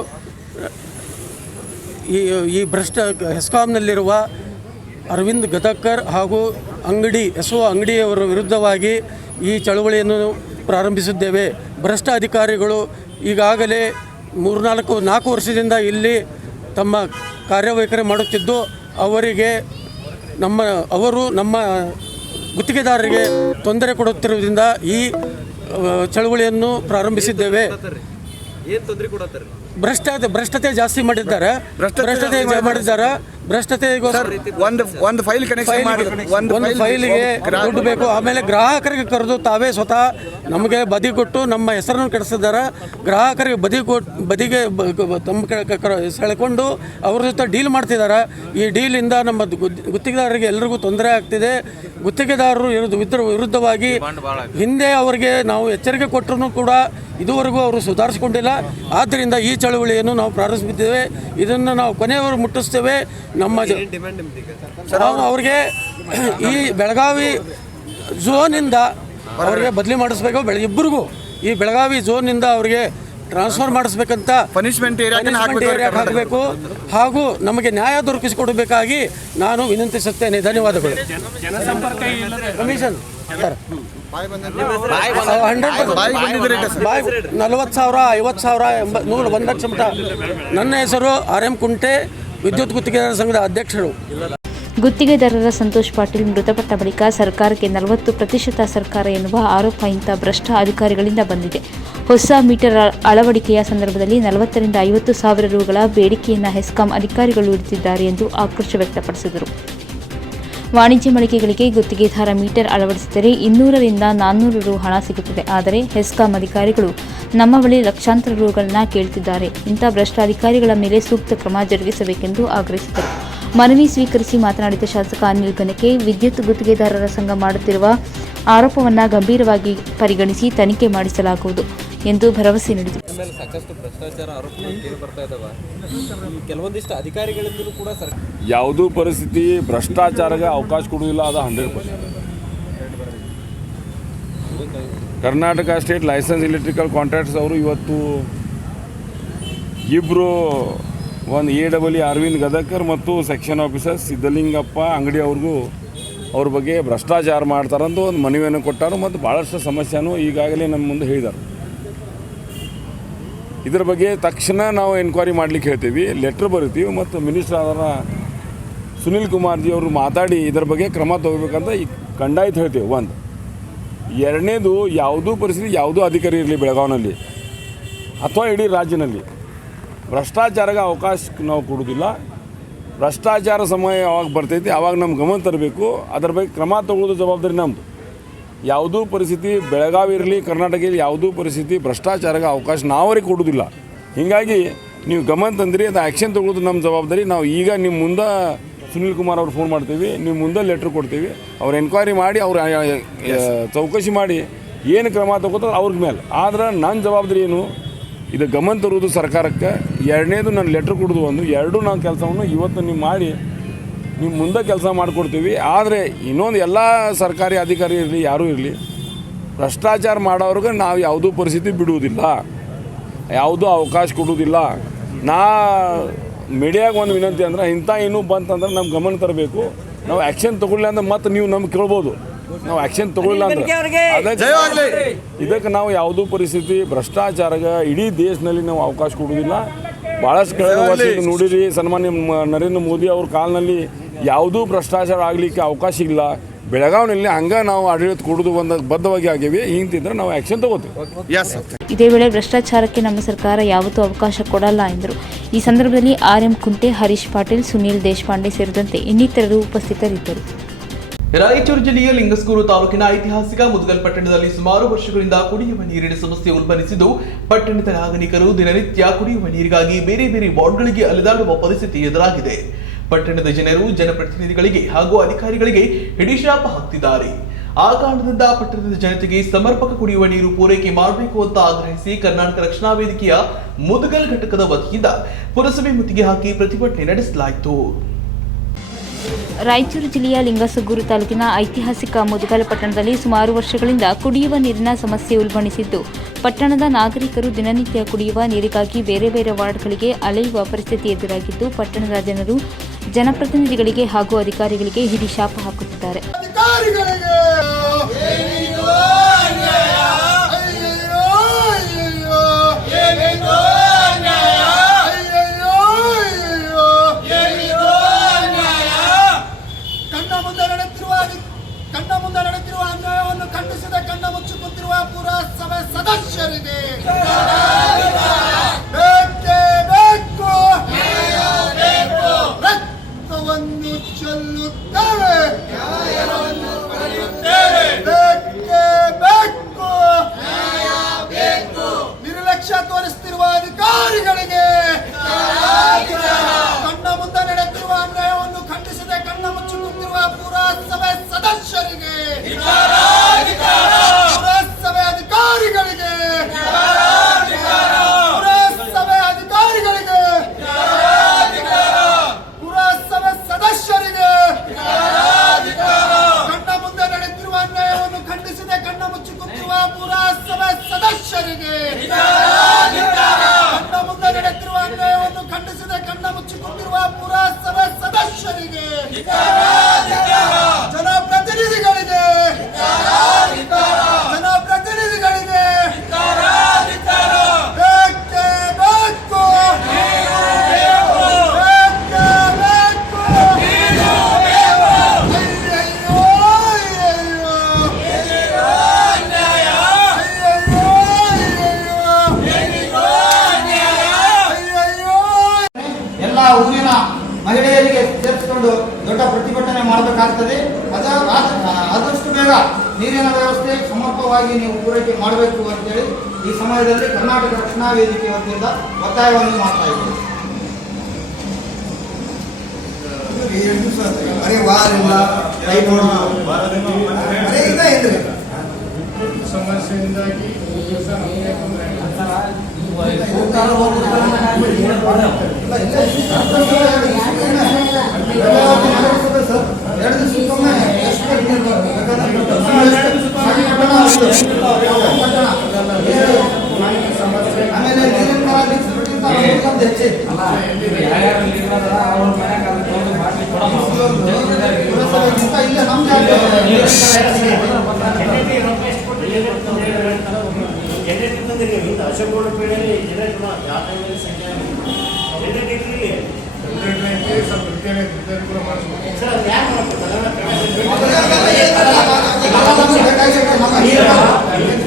ಈ ಭ್ರಷ್ಟ ಹೆಸ್ಕಾಂನಲ್ಲಿರುವ ಅರವಿಂದ್ ಗದಕರ್ ಹಾಗೂ ಅಂಗಡಿಯವರ ವಿರುದ್ಧವಾಗಿ ಈ ಚಳವಳಿಯನ್ನು ಪ್ರಾರಂಭಿಸಿದ್ದೇವೆ. ಭ್ರಷ್ಟ ಅಧಿಕಾರಿಗಳು ಈಗಾಗಲೇ 4 ವರ್ಷದಿಂದ ಇಲ್ಲಿ ತಮ್ಮ ಕಾರ್ಯವೈಖರಿ ಮಾಡುತ್ತಿದ್ದು ಅವರು ನಮ್ಮ ಗುತ್ತಿಗೆದಾರರಿಗೆ ತೊಂದರೆ ಕೊಡುತ್ತಿರುವುದರಿಂದ ಈ ಚಳವಳಿಯನ್ನು ಪ್ರಾರಂಭಿಸಿದ್ದೇವೆ. ಭ್ರಷ್ಟತೆ ಜಾಸ್ತಿ ಮಾಡಿದ್ದಾರೆ. ಒಂದು ಫೈಲ್ ಕನೆಕ್ಷನ್ ಮಾಡಿ ಒಂದು ಫೈಲಿಗೆ ದುಡ್ಡು ಬೇಕು. ಆಮೇಲೆ ಗ್ರಾಹಕರಿಗೆ ಕರೆದು ತಾವೇ ಸ್ವತಃ ನಮಗೆ ಬದಿ ಕೊಟ್ಟು ನಮ್ಮ ಹೆಸರನ್ನು ಕೆಡಿಸಿದ್ದಾರೆ. ಗ್ರಾಹಕರಿಗೆ ಬದಿಗೆ ಸೆಳೆಕೊಂಡು ಅವ್ರ ಜೊತೆ ಡೀಲ್ ಮಾಡ್ತಿದ್ದಾರೆ. ಈ ಡೀಲಿಂದ ನಮ್ಮ ಗುತ್ತಿಗೆದಾರರಿಗೆ ಎಲ್ರಿಗೂ ತೊಂದರೆ ಆಗ್ತಿದೆ. ಗುತ್ತಿಗೆದಾರರು ವಿರುದ್ಧವಾಗಿ ಹಿಂದೆ ಅವರಿಗೆ ನಾವು ಎಚ್ಚರಿಕೆ ಕೊಟ್ಟರೂ ಕೂಡ ಇದುವರೆಗೂ ಅವರು ಸುಧಾರಿಸಿಕೊಂಡಿಲ್ಲ. ಆದ್ದರಿಂದ ಈ ಚಳವಳಿಯನ್ನು ನಾವು ಪ್ರಾರಂಭಿಸಿದ್ದೇವೆ. ಇದನ್ನು ನಾವು ಕೊನೆಯವರು ಮುಟ್ಟಿಸ್ತೇವೆ. ನಾವು ಅವರಿಗೆ ಈ ಬೆಳಗಾವಿ ಝೋನಿಂದ ಅವರಿಗೆ ಬದಲಿ ಮಾಡಿಸ್ಬೇಕು. ಇಬ್ಬರಿಗೂ ಈ ಬೆಳಗಾವಿ ಝೋನ್ನಿಂದ ಅವರಿಗೆ ಟ್ರಾನ್ಸ್ಫರ್ ಮಾಡಿಸ್ಬೇಕಂತ ಪನಿಷ್ಮೆಂಟ್ ಏರಿಯಾಗೆ ಹಾಕಬೇಕು ಹಾಗೂ ನಮಗೆ ನ್ಯಾಯ ದೊರಕಿಸಿಕೊಡಬೇಕಾಗಿ ನಾನು ವಿನಂತಿಸುತ್ತೇನೆ. ಧನ್ಯವಾದಗಳು. ಕಮಿಷನ್ ಸರ್ 40,000, 50,000, 100,000, 1 ಲಕ್ಷ ಮಟ್ಟ. ನನ್ನ ಹೆಸರು RM ಕುಂಟೆ, ವಿದ್ಯುತ್ ಗುತ್ತಿಗೆದಾರರ ಸಂಘದ ಅಧ್ಯಕ್ಷರು. ಗುತ್ತಿಗೆದಾರರ ಸಂತೋಷ್ ಪಾಟೀಲ್ ಮೃತಪಟ್ಟ ಬಳಿಕ ಸರ್ಕಾರಕ್ಕೆ 40% ಸರ್ಕಾರ ಎನ್ನುವ ಆರೋಪ ಇಂಥ ಭ್ರಷ್ಟ ಅಧಿಕಾರಿಗಳಿಂದ ಬಂದಿದೆ. ಹೊಸ ಮೀಟರ್ ಅಳವಡಿಕೆಯ ಸಂದರ್ಭದಲ್ಲಿ 40,000 ರಿಂದ 50,000 ರೂಗಳ ಬೇಡಿಕೆಯನ್ನು ಹೆಸ್ಕಾಂ ಅಧಿಕಾರಿಗಳು ಇಡುತ್ತಿದ್ದಾರೆ ಎಂದು ಆಕ್ರೋಶ ವ್ಯಕ್ತಪಡಿಸಿದರು. ವಾಣಿಜ್ಯ ಮಳಿಗೆಗಳಿಗೆ ಗುತ್ತಿಗೆದಾರ ಮೀಟರ್ ಅಳವಡಿಸಿದರೆ 200 ರಿಂದ 400 ರು ಹಣ ಸಿಗುತ್ತದೆ. ಆದರೆ ಹೆಸ್ಕಾಂ ಅಧಿಕಾರಿಗಳು ನಮ್ಮ ಬಳಿ ಲಕ್ಷಾಂತರ ರೂಗಳನ್ನು ಕೇಳುತ್ತಿದ್ದಾರೆ. ಇಂಥ ಭ್ರಷ್ಟ ಅಧಿಕಾರಿಗಳ ಮೇಲೆ ಸೂಕ್ತ ಕ್ರಮ ಜರುಗಿಸಬೇಕೆಂದು ಆಗ್ರಹಿಸಿದರು. ಮನವಿ ಸ್ವೀಕರಿಸಿ ಮಾತನಾಡಿದ ಶಾಸಕ ಅನಿಲ್ ಬೆನಕೆ, ವಿದ್ಯುತ್ ಗುತ್ತಿಗೆದಾರರ ಸಂಘ ಮಾಡುತ್ತಿರುವ ಆರೋಪವನ್ನು ಗಂಭೀರವಾಗಿ ಪರಿಗಣಿಸಿ ತನಿಖೆ ಮಾಡಿಸಲಾಗುವುದು ಎಂದು ಭರವಸೆ ನೀಡಿದರು. ಸಾಕಷ್ಟು ಭ್ರಷ್ಟಾಚಾರ ಆರೋಪಗಳು ಕೇಳಿ ಬರ್ತಾ ಇದ್ದಾವೆ. ಕೆಲವೊಂದಿಷ್ಟು ಅಧಿಕಾರಿಗಳಿಂದಲೂ ಕೂಡ ಯಾವುದೂ ಪರಿಸ್ಥಿತಿ ಭ್ರಷ್ಟಾಚಾರಕ್ಕೆ ಅವಕಾಶ ಕೊಡುವುದಿಲ್ಲ. ಅದು 100%. Karnataka state licence electrical contracts ಅವರು ಇವತ್ತು ಇಬ್ಬರು, ಒಂದು AEE ಅರವಿಂದ್ ಗದಕರ್ ಮತ್ತು ಸೆಕ್ಷನ್ ಆಫೀಸರ್ ಸಿದ್ದಲಿಂಗಪ್ಪ ಅಂಗಡಿ ಅವ್ರ ಬಗ್ಗೆ ಭ್ರಷ್ಟಾಚಾರ ಮಾಡ್ತಾರಂತ ಒಂದು ಮನವಿಯನ್ನು ಕೊಟ್ಟಾರು ಮತ್ತು ಭಾಳಷ್ಟು ಸಮಸ್ಯೆನೂ ಈಗಾಗಲೇ ನಮ್ಮ ಮುಂದೆ ಹೇಳಿದ್ದಾರೆ. ಇದರ ಬಗ್ಗೆ ತಕ್ಷಣ ನಾವು ಎನ್ಕ್ವೈರಿ ಮಾಡಲಿಕ್ಕೆ ಹೇಳ್ತೀವಿ, ಲೆಟ್ರ್ ಬರಿತೀವಿ ಮತ್ತು ಮಿನಿಸ್ಟರ್ ಆದ ಸುನಿಲ್ ಕುಮಾರ್ಜಿ ಅವರು ಮಾತಾಡಿ ಇದರ ಬಗ್ಗೆ ಕ್ರಮ ತಗೋಬೇಕಂತ ಕಂಡಾಯ್ತು ಹೇಳ್ತೀವಿ. ಒಂದು ಎರಡನೇದು, ಯಾವುದೂ ಪರಿಸ್ಥಿತಿ ಯಾವುದೂ ಅಧಿಕಾರಿ ಇರಲಿ ಬೆಳಗಾವಿನಲ್ಲಿ ಅಥವಾ ಇಡೀ ರಾಜ್ಯದಲ್ಲಿ ಭ್ರಷ್ಟಾಚಾರಕ್ಕೆ ಅವಕಾಶ ನಾವು ಕೊಡೋದಿಲ್ಲ. ಭ್ರಷ್ಟಾಚಾರ ಸಮಯ ಯಾವಾಗ ಬರ್ತೈತಿ ಆವಾಗ ನಮ್ಮ ಗಮನ ತರಬೇಕು. ಅದರ ಬಗ್ಗೆ ಕ್ರಮ ತಗೊಳ್ಳೋದು ಜವಾಬ್ದಾರಿ ನಮ್ಮದು. ಯಾವುದೂ ಪರಿಸ್ಥಿತಿ ಬೆಳಗಾವಿ ಇರಲಿ ಕರ್ನಾಟಕ ಇರಲಿ ಯಾವುದೂ ಪರಿಸ್ಥಿತಿ ಭ್ರಷ್ಟಾಚಾರಕ್ಕೆ ಅವಕಾಶ ನಾವರಿಗೆ ಕೊಡೋದಿಲ್ಲ. ಹೀಗಾಗಿ ನೀವು ಗಮನ ತಂದ್ರಿ, ಅದು ಆ್ಯಕ್ಷನ್ ತೊಗೊಳ್ಳೋದು ನಮ್ಮ ಜವಾಬ್ದಾರಿ. ನಾವು ಈಗ ನಿಮ್ಮ ಮುಂದೆ ಸುನಿಲ್ ಕುಮಾರ್ ಅವ್ರು ಫೋನ್ ಮಾಡ್ತೀವಿ, ನಿಮ್ಮ ಮುಂದೆ ಲೆಟ್ರ್ ಕೊಡ್ತೀವಿ. ಅವ್ರು ಎನ್ಕ್ವೈರಿ ಮಾಡಿ ಅವ್ರು ಚೌಕಶಿ ಮಾಡಿ ಏನು ಕ್ರಮ ತಗೋತಾರೆ ಅವ್ರ ಮೇಲೆ. ಆದ್ರೆ ನನ್ನ ಜವಾಬ್ದಾರಿ ಏನು, ಇದು ಗಮನ ತರುವುದು ಸರ್ಕಾರಕ್ಕೆ. ಎರಡನೇದು ನಾನು ಲೆಟ್ರ್ ಕೊಡೋದು ಒಂದು, ಎರಡೂ ನಾವು ಕೆಲಸವನ್ನು ಇವತ್ತು ನೀವು ಮಾಡಿ ನಿಮ್ಮ ಮುಂದೆ ಕೆಲಸ ಮಾಡಿಕೊಡ್ತೀವಿ. ಆದರೆ ಇನ್ನೊಂದು, ಎಲ್ಲ ಸರ್ಕಾರಿ ಅಧಿಕಾರಿ ಇರಲಿ ಯಾರೂ ಇರಲಿ ಭ್ರಷ್ಟಾಚಾರ ಮಾಡೋರ್ಗೆ ನಾವು ಯಾವುದೂ ಪರಿಸ್ಥಿತಿ ಬಿಡುವುದಿಲ್ಲ, ಯಾವುದೂ ಅವಕಾಶ ಕೊಡುವುದಿಲ್ಲ. ಮೀಡಿಯಾಗೆ ಒಂದು ವಿನಂತಿ ಅಂದ್ರೆ, ಇಂಥ ಇನ್ನೂ ಬಂತಂದ್ರೆ ನಮ್ಮ ಗಮನ ತರಬೇಕು. ನಾವು ಆ್ಯಕ್ಷನ್ ತೊಗೊಳ್ಳಿ ಅಂದ್ರೆ ಮತ್ತೆ ನೀವು ನಮ್ಗೆ ಕೇಳ್ಬೋದು. ನಾವು ಆ್ಯಕ್ಷನ್ ತೊಗೊಳ್ಳಿಲ್ಲ ಅಂದ್ರೆ ಇದಕ್ಕೆ ನಾವು ಯಾವುದೂ ಪರಿಸ್ಥಿತಿ ಭ್ರಷ್ಟಾಚಾರಕ್ಕೆ ಇಡೀ ದೇಶದಲ್ಲಿ ನಾವು ಅವಕಾಶ ಕೊಡುವುದಿಲ್ಲ. ಭಾಳಷ್ಟು ಕಳೆದ ವರ್ಷ ನೋಡಿರಿ, ಸನ್ಮಾನ್ಯ ನರೇಂದ್ರ ಮೋದಿ ಅವ್ರ ಕಾಲದಲ್ಲಿ ಯಾವುದೂ ಭ್ರಷ್ಟಾಚಾರ ಆಗಲಿಕ್ಕೆ ಅವಕಾಶ ಇಲ್ಲ. ಬೆಳಗಾವಿನಲ್ಲಿ ಹಂಗೆ ನಾವು ಆಡಳಿತ ಕೊಡೋದು ಒಂದು ಬದ್ಧವಾಗಿ ಆಗೇವಿ. ಹಿಂತಿದ್ರೆ ನಾವು ಆ್ಯಕ್ಷನ್ ತಗೋತೀವಿ. ಇದೇ ವೇಳೆ ಭ್ರಷ್ಟಾಚಾರಕ್ಕೆ ನಮ್ಮ ಸರ್ಕಾರ ಯಾವತ್ತೂ ಅವಕಾಶ ಕೊಡಲ್ಲ ಎಂದರು. ಈ ಸಂದರ್ಭದಲ್ಲಿ RM ಕುಂಟೆ, ಹರೀಶ್ ಪಾಟೀಲ್, ಸುನೀಲ್ ದೇಶಪಾಂಡೆ ಸೇರಿದಂತೆ ಇನ್ನಿತರರು ಉಪಸ್ಥಿತರಿದ್ದರು. ರಾಯಚೂರು ಜಿಲ್ಲೆಯ ಲಿಂಗಸ್ಕೂರು ತಾಲೂಕಿನ ಐತಿಹಾಸಿಕ ಮುದಗಲ್ ಪಟ್ಟಣದಲ್ಲಿ ಸುಮಾರು ವರ್ಷಗಳಿಂದ ಕುಡಿಯುವ ನೀರಿನ ಸಮಸ್ಯೆ ಉಲ್ಬಣಿಸಿದ್ದು, ಪಟ್ಟಣದ ನಾಗರಿಕರು ದಿನನಿತ್ಯ ಕುಡಿಯುವ ನೀರಿಗಾಗಿ ಬೇರೆ ಬೇರೆ ವಾರ್ಡ್ಗಳಿಗೆ ಅಲೆದಾಡುವ ಪರಿಸ್ಥಿತಿ ಎದುರಾಗಿದೆ. ಪಟ್ಟಣದ ಜನರು ಜನಪ್ರತಿನಿಧಿಗಳಿಗೆ ಹಾಗೂ ಅಧಿಕಾರಿಗಳಿಗೆ ಹಿಡಿಶಾಪ ಹಾಕ್ತಿದ್ದಾರೆ. ಆ ಕಾರಣದಿಂದ ಪಟ್ಟಣದ ಜನತೆಗೆ ಸಮರ್ಪಕ ಕುಡಿಯುವ ನೀರು ಪೂರೈಕೆ ಮಾಡಬೇಕು ಅಂತ ಆಗ್ರಹಿಸಿ ಕರ್ನಾಟಕ ರಕ್ಷಣಾ ವೇದಿಕೆಯ ಮುದಗಲ್ ಘಟಕದ ವತಿಯಿಂದ ಪುರಸಭೆ ಮುತ್ತಿಗೆ ಹಾಕಿ ಪ್ರತಿಭಟನೆ ನಡೆಸಲಾಯಿತು. ರಾಯಚೂರು ಜಿಲ್ಲೆಯ ಲಿಂಗಸಗೂರು ತಾಲೂಕಿನ ಐತಿಹಾಸಿಕ ಮುದಗಲ್ ಪಟ್ಟಣದಲ್ಲಿ ಸುಮಾರು ವರ್ಷಗಳಿಂದ ಕುಡಿಯುವ ನೀರಿನ ಸಮಸ್ಯೆ ಉಲ್ಬಣಿಸಿದ್ದು, ಪಟ್ಟಣದ ನಾಗರಿಕರು ದಿನನಿತ್ಯ ಕುಡಿಯುವ ನೀರಿಗಾಗಿ ಬೇರೆ ಬೇರೆ ವಾರ್ಡ್ಗಳಿಗೆ ಅಲೆಯುವ ಪರಿಸ್ಥಿತಿ ಎದುರಾಗಿದ್ದು, ಪಟ್ಟಣದ ಜನರು ಜನಪ್ರತಿನಿಧಿಗಳಿಗೆ ಹಾಗೂ ಅಧಿಕಾರಿಗಳಿಗೆ ಹಿಡಿಶಾಪ ಹಾಕುತ್ತಿದ್ದಾರೆ. ಕಣ್ಣ ಮುಂದೆ ನಡೆಯುತ್ತಿರುವ ಅನ್ಯಾಯವನ್ನು ಖಂಡಿಸಿದ ಕಣ್ಣ ಮುಚ್ಚಿಕೊಳ್ಳುತ್ತಿರುವ ಪುರಸಭೆ ಸದಸ್ಯರಿಗೆ ಬೇಕೇ ಬೇಕು, ರಕ್ತವನ್ನು ಚೆಲ್ಲುತ್ತೇವೆ, ಬೇಕೇ ಬೇಕು, ನಿರ್ಲಕ್ಷ್ಯ ತೋರಿಸುತ್ತಿರುವ ಅಧಿಕಾರಿಗಳಿಗೆ ಕಣ್ಣ ಮುಂದೆ ನಡೆಯುತ್ತಿರುವ ಅನ್ಯಾಯವನ್ನು ಖಂಡಿಸಿದ ಕಣ್ಣ ಮುಚ್ಚಿಕೊಳ್ಳುತ್ತಿರುವ ಪುರಸಭೆ ಸದಸ್ಯರಿಗೆ, ಪುರಸಭೆ ಅಧಿಕಾರಿಗಳಿಗೆ, ಪುರಸಭೆ ಅಧಿಕಾರಿಗಳಿಗೆ, ಪುರಸಭೆ ಸದಸ್ಯರಿಗೆ ಕಣ್ಣ ಮುಂದೆ ನಡೆಯುತ್ತಿರುವ ಅನ್ಯಾಯವನ್ನು ಖಂಡಿಸಿದ ಕಣ್ಣ ಮುಚ್ಚಿಕೊಳ್ಳುತ್ತಿರುವ ಪುರಸಭೆ ಸದಸ್ಯರಿಗೆ, ಕಣ್ಣ ಮುಂದೆ ನಡೆಯುತ್ತಿರುವ ಅನ್ಯಾಯವನ್ನು ಖಂಡಿಸಿದ ಕಣ್ಣ ಮುಚ್ಚಿಕೊಂಡಿರುವ ಪುರಸಭೆ ಸದಸ್ಯರಿಗೆ, ಜನಪ್ರತಿನಿಧಿಗಳಿಗೆ, ಜನಪ್ರತಿನಿಧಿಗಳಿಗೆ ಬೇಕೇ ಬೇಕು, ಎಲ್ಲ ಊರಿನ ಮಹಿಳೆಯರಿಗೆ ಸೇರಿಸಿಕೊಂಡು ದೊಡ್ಡ ಪ್ರತಿಭಟನೆ ಮಾಡಬೇಕಾಗ್ತದೆ. ಆದಷ್ಟು ಬೇಗ ನೀರಿನ ವ್ಯವಸ್ಥೆ ಸಮರ್ಪಕವಾಗಿ ನೀವು ಪೂರೈಕೆ ಮಾಡಬೇಕು ಅಂತೇಳಿ ಈ ಸಮಯದಲ್ಲಿ ಕರ್ನಾಟಕ ರಕ್ಷಣಾ ವೇದಿಕೆ ವತಿಯಿಂದ ಒತ್ತಾಯವನ್ನು ಮಾಡ್ತಾ ಇದ್ದೀವಿ. ಸಮಸ್ಯೆಯಿಂದಾಗಿ ಆಮೇಲೆ ಇಲ್ಲ ನಮ್ಮ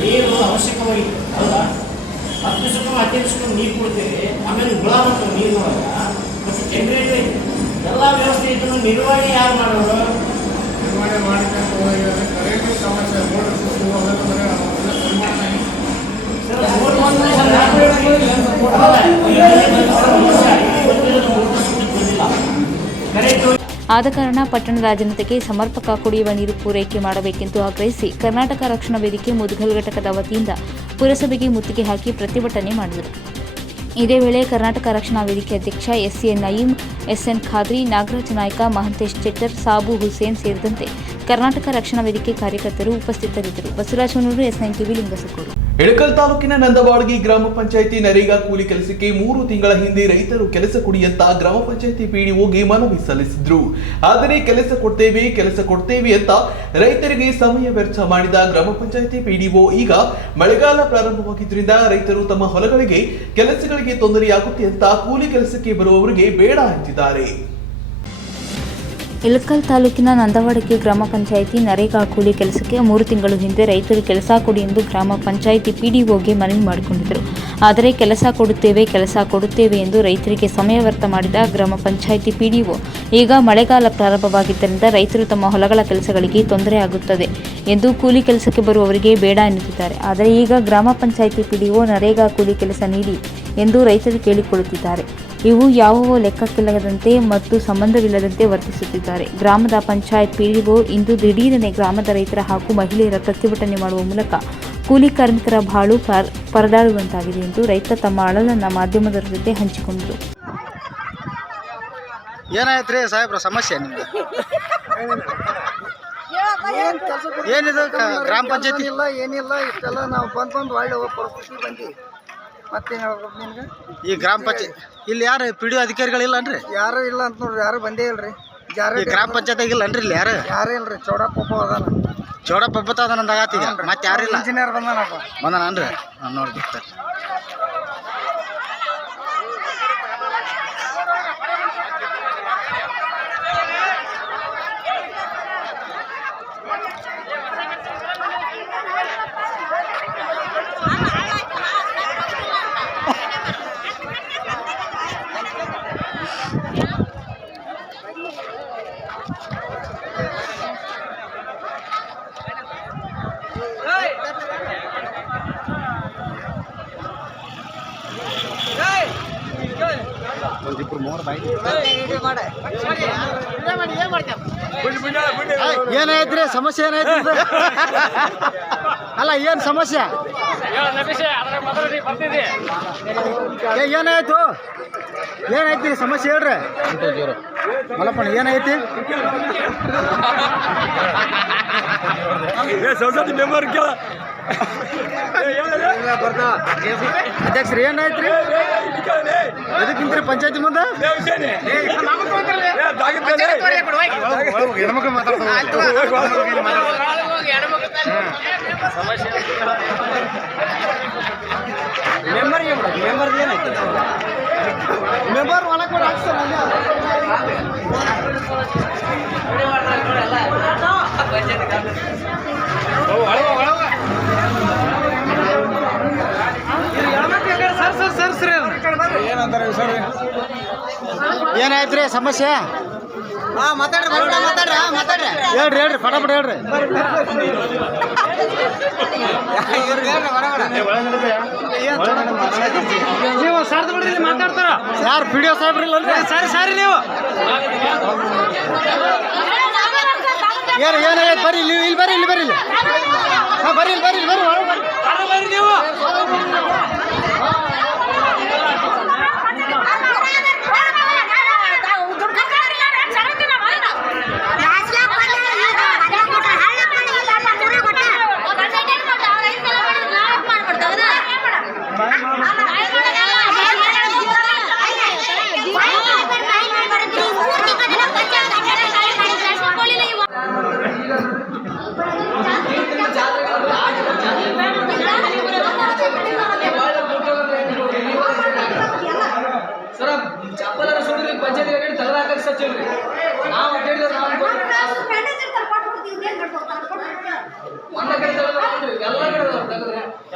ನೀರು ಅವಶ್ಯಕವಾಗಿ ಹೌದಾ? 10 ಸುಖ 15 ಸುಖ ನೀರು ಕೊಡ್ತೇವೆ, ಆಮೇಲೆ ಹುಳ ಮತ್ತು ನೀರಿನೊಳಗ ಮತ್ತು ಜನರೇಟರ್ ಎಲ್ಲ ವ್ಯವಸ್ಥೆ ಇದನ್ನು ನಿರ್ವಹಣೆ ಯಾರು ಮಾಡೋರು? ನಿರ್ವಹಣೆ ಮಾಡಿಕೊಂಡು ಕರೆಂಟ್ ಸಮಸ್ಯೆ ಮೋಟರ್ ಆದ ಕಾರಣ ಪಟ್ಟಣದ ಜನತೆಗೆ ಸಮರ್ಪಕ ಕುಡಿಯುವ ನೀರು ಪೂರೈಕೆ ಮಾಡಬೇಕೆಂದು ಆಗ್ರಹಿಸಿ ಕರ್ನಾಟಕ ರಕ್ಷಣಾ ವೇದಿಕೆ ಮುದಗಲ್ ಘಟಕದ ವತಿಯಿಂದ ಪುರಸಭೆಗೆ ಮುತ್ತಿಗೆ ಹಾಕಿ ಪ್ರತಿಭಟನೆ ಮಾಡಿದರು. ಇದೇ ವೇಳೆ ಕರ್ನಾಟಕ ರಕ್ಷಣಾ ವೇದಿಕೆ ಅಧ್ಯಕ್ಷ ಎಸ್ಎ ನಯೀಂ, ಎಸ್ಎನ್ ಖಾದ್ರಿ, ನಾಗರಾಜ ನಾಯ್ಕ, ಮಹಂತೇಶ್ ಚೆಟ್ಟರ್, ಸಾಬು ಹುಸೇನ್ ಸೇರಿದಂತೆ ಕರ್ನಾಟಕ ರಕ್ಷಣಾ ವೇದಿಕೆ ಕಾರ್ಯಕರ್ತರು ಉಪಸ್ಥಿತರಿದ್ದರು. Basavaraj Honnur, S9 TV, Lingasugur. ಇಳಕಲ್ ತಾಲೂಕಿನ ನಂದವಾಡಗಿ ಗ್ರಾಮ ಪಂಚಾಯಿತಿ ನರೇಗಾ ಕೂಲಿ ಕೆಲಸಕ್ಕೆ 3 ತಿಂಗಳ ಹಿಂದೆ ರೈತರು ಕೆಲಸ ಕೊಡಿಯಂತ ಗ್ರಾಮ ಪಂಚಾಯಿತಿ ಪಿಡಿಒಗೆ ಮನವಿ ಸಲ್ಲಿಸಿದ್ರು. ಆದರೆ ಕೆಲಸ ಕೊಡ್ತೇವೆ ಅಂತ ರೈತರಿಗೆ ಸಮಯ ವ್ಯರ್ಥ ಮಾಡಿದ ಗ್ರಾಮ ಪಂಚಾಯಿತಿ ಪಿಡಿಒ ಈಗ ಮಳೆಗಾಲ ಪ್ರಾರಂಭವಾಗಿದ್ದರಿಂದ ರೈತರು ತಮ್ಮ ಹೊಲಗಳಿಗೆ ಕೆಲಸಗಳಿಗೆ ತೊಂದರೆಯಾಗುತ್ತೆ ಅಂತ ಕೂಲಿ ಕೆಲಸಕ್ಕೆ ಬರುವವರಿಗೆ ಬೇಡ ಎಂದಿದ್ದಾರೆ. ಇಳಕಲ್ ತಾಲೂಕಿನ ನಂದವಾಡಗಿ ಗ್ರಾಮ ಪಂಚಾಯಿತಿ ನರೇಗಾ ಕೂಲಿ ಕೆಲಸಕ್ಕೆ 3 ತಿಂಗಳು ಹಿಂದೆ ರೈತರು ಕೆಲಸ ಕೊಡಿ ಎಂದು ಗ್ರಾಮ ಪಂಚಾಯಿತಿ ಪಿಡಿಒಗೆ ಮನವಿ ಮಾಡಿಕೊಂಡಿದ್ದರು. ಆದರೆ ಕೆಲಸ ಕೊಡುತ್ತೇವೆ ಎಂದು ರೈತರಿಗೆ ಸಮಯ ವ್ಯರ್ಥ ಮಾಡಿದ ಗ್ರಾಮ ಪಂಚಾಯಿತಿ ಪಿಡಿಒ ಈಗ ಮಳೆಗಾಲ ಪ್ರಾರಂಭವಾಗಿದ್ದರಿಂದ ರೈತರು ತಮ್ಮ ಹೊಲಗಳ ಕೆಲಸಗಳಿಗೆ ತೊಂದರೆ ಆಗುತ್ತದೆ ಎಂದು ಕೂಲಿ ಕೆಲಸಕ್ಕೆ ಬರುವವರಿಗೆ ಬೇಡ ಎನ್ನುತ್ತಿದ್ದಾರೆ. ಆದರೆ ಈಗ ಗ್ರಾಮ ಪಂಚಾಯಿತಿ ಪಿಡಿಒ ನರೇಗಾ ಕೂಲಿ ಕೆಲಸ ನೀಡಿ ಎಂದು ರೈತರು ಕೇಳಿಕೊಳ್ಳುತ್ತಿದ್ದಾರೆ. ಇವು ಯಾವುವೋ ಲೆಕ್ಕಕ್ಕಿಲ್ಲದಂತೆ ಮತ್ತು ಸಂಬಂಧವಿಲ್ಲದಂತೆ ವರ್ತಿಸುತ್ತಿದ್ದಾರೆ. ಗ್ರಾಮದ ಪಂಚಾಯತ್ ಪಿಡಿಒ ಇಂದು ದಿಢೀರನೆ ಗ್ರಾಮದ ರೈತರ ಹಾಗೂ ಮಹಿಳೆಯರ ಪ್ರತಿಭಟನೆ ಮಾಡುವ ಮೂಲಕ ಕೂಲಿ ಕಾರ್ಮಿಕರ ಬಾಳು ಪರದಾಡುವಂತಾಗಿದೆ ಎಂದು ರೈತ ತಮ್ಮ ಅಳಲನ್ನು ಮಾಧ್ಯಮದ ಜೊತೆ ಹಂಚಿಕೊಂಡರು. ಏನಾಯ್ತು ರೀ ಸಾಹೇಬ್ರ ಸಮಸ್ಯೆ ನಿಮ್ದು? ಏನಿದು ಗ್ರಾಮ ಪಂಚಾಯತಿ ಇಲ್ಲ ಏನಿಲ್ಲ ಇಷ್ಟೆಲ್ಲ ನಾವು ಬಂದು ಒಳ್ಳೆ ಪರಿಸ್ಥಿತಿ ಬಂದಿ ಮತ್ತೇನು ಹೇಳ್ಬೇಕು ನಿಮ್ಗೆ? ಈ ಗ್ರಾಮ ಪಂಚಾಯತ್ ಇಲ್ಲಿ ಯಾರು ಪಿ ಡಿ ಅಧಿಕಾರಿಗಳಿಲ್ಲ ಅನ್ರಿ? ಯಾರು ಇಲ್ಲ ಅಂತ ನೋಡ್ರಿ, ಯಾರು ಬಂದೇ ಇಲ್ರಿ. ಈ ಗ್ರಾಮ ಪಂಚಾಯತ್ ಇಲ್ಲ ಅನ್ರಿ ಇಲ್ಲಿ ಯಾರು ಇಲ್ರಿ. ಚೌಡಪ್ಪ ಅದಾನ, ಚೌಡಪ್ಪ ಅದಾನ ಆಗತ್ತೀಗ ಮತ್ತೆ ಯಾರಿಲ್ಲ. ಇಂಜಿನಿಯರ್ ಬಂದಾನನ್ರಿ ನೋಡಿ. ಏನಾಯ್ತ್ರಿ ಸಮಸ್ಯೆ? ಏನಾಯ್ತು? ಅಲ್ಲ ಏನು ಸಮಸ್ಯೆ? ಏನಾಯ್ತು? ಏನೈತಿ ಸಮಸ್ಯೆ ಹೇಳ್ರಿ ಮಲ್ಲಪ್ಪಣ್ಣ. ಏನೈತಿ? ಅಧ್ಯಕ್ಷರು ಏನಾಯ್ತ್ರಿ? ಎದಕ್ಕಿಂತ್ರಿ ಪಂಚಾಯತಿ ಮುಂದೆ? ಹೆಣ್ಮಕ್ಳು ಮೆಂಬರ್ ಒಳಗೆ ಕೂಡ ಹಾಕ್ತಾರೆ. ಏನಾಯ್ತ್ರಿ ಸಮಸ್ಯೆ? ಹೇಳ್ರಿ ಹೇಳ್ರಿ ಫಟಾಫಟ್ ಹೇಳ್ರಿ. ನೀವು ಸಾರ್ದ ಬಿಡ್ರಿ ಮಾತಾಡ್ತಾರ ಯಾರು ಪಿ ಡಿ ಒ ಸಾಹೇಬ್ರಿಲ್ಲ ಸಾರಿ ನೀವು ಏನಾಯ್ತು? ಬರ್ರಿ ಇಲ್ಲಿ ಬರ್ರಿ ಇಲ್ಲಿ ಬರ್ರಿ ಬರ್ರಿ ಇಲ್ಲಿ ಬರ್ರಿ ಬರ್ರಿ ನೀವು.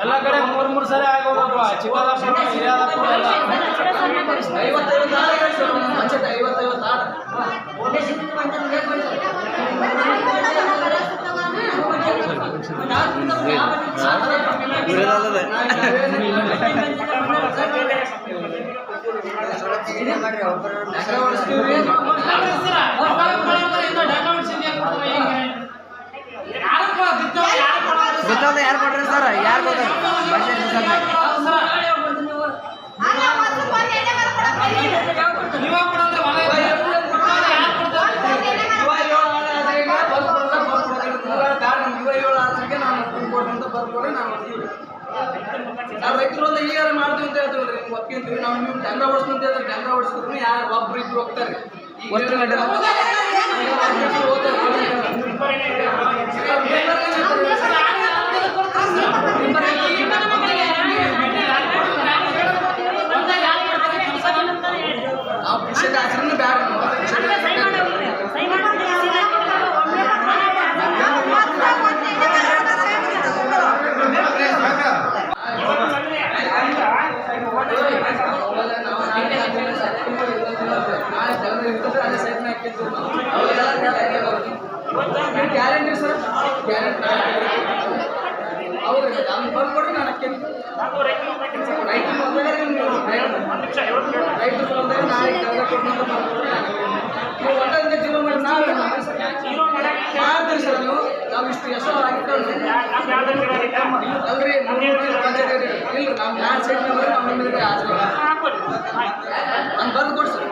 ಎಲ್ಲ ಕಡೆ ಮೂರು ಸಲ ಆಗೋದಪ್ಪ. ಚಿಕ್ಕದಾಪುರ ಹಿರಿಯಾದಪುರ ಯಾರು ಕೊಡ್ರಿ ಸರ್? ಯಾರು ರೈತರು ಒಂದು ಈಗ ಮಾಡ್ತೀವಿ ಅಂತ ಹೇಳ್ತೀವಿ. ಒಪ್ಕೊಂತೀವಿ ನಾವು. ನೀವು ಡಂಗ ಓಡಿಸ್ತು ಅಂತ ಹೇಳಿದ್ರೆ ಡಂಗ ಓಡಿಸ್ತಿದ್ರು ಯಾರು ಒಬ್ರು ಇಬ್ರು ಹೋಗ್ತಾರೆ. ನಾವು ವಿಷಯದ ಆಚರಣೆ ಬ್ಯಾಡ. ಗ್ಯಾರಂಟಿ ಸರ್, ಗ್ಯಾರಂಟಿ ಹೌದು. ನಾನು ಬರ್ಕೊಡ್ರಿ, ನಾನು ರೈತರು ನೀವು ಒಳ್ಳೆಯಿಂದ ಜೀವನ ಮಾಡಿ ಮಾಡ್ತೀರಿ ಸರ್. ನಾವು ಇಷ್ಟು ಹೆಸರು ಆಗಿತ್ತಲ್ರಿ ಪಂಚಾಯತ್ ಇಲ್ಲ. ನಾವು ಯಾರು ಸೈಡ್ ನಾವು ನಾನು ಬರ್ದು ಕೊಡಿ ಸರ್.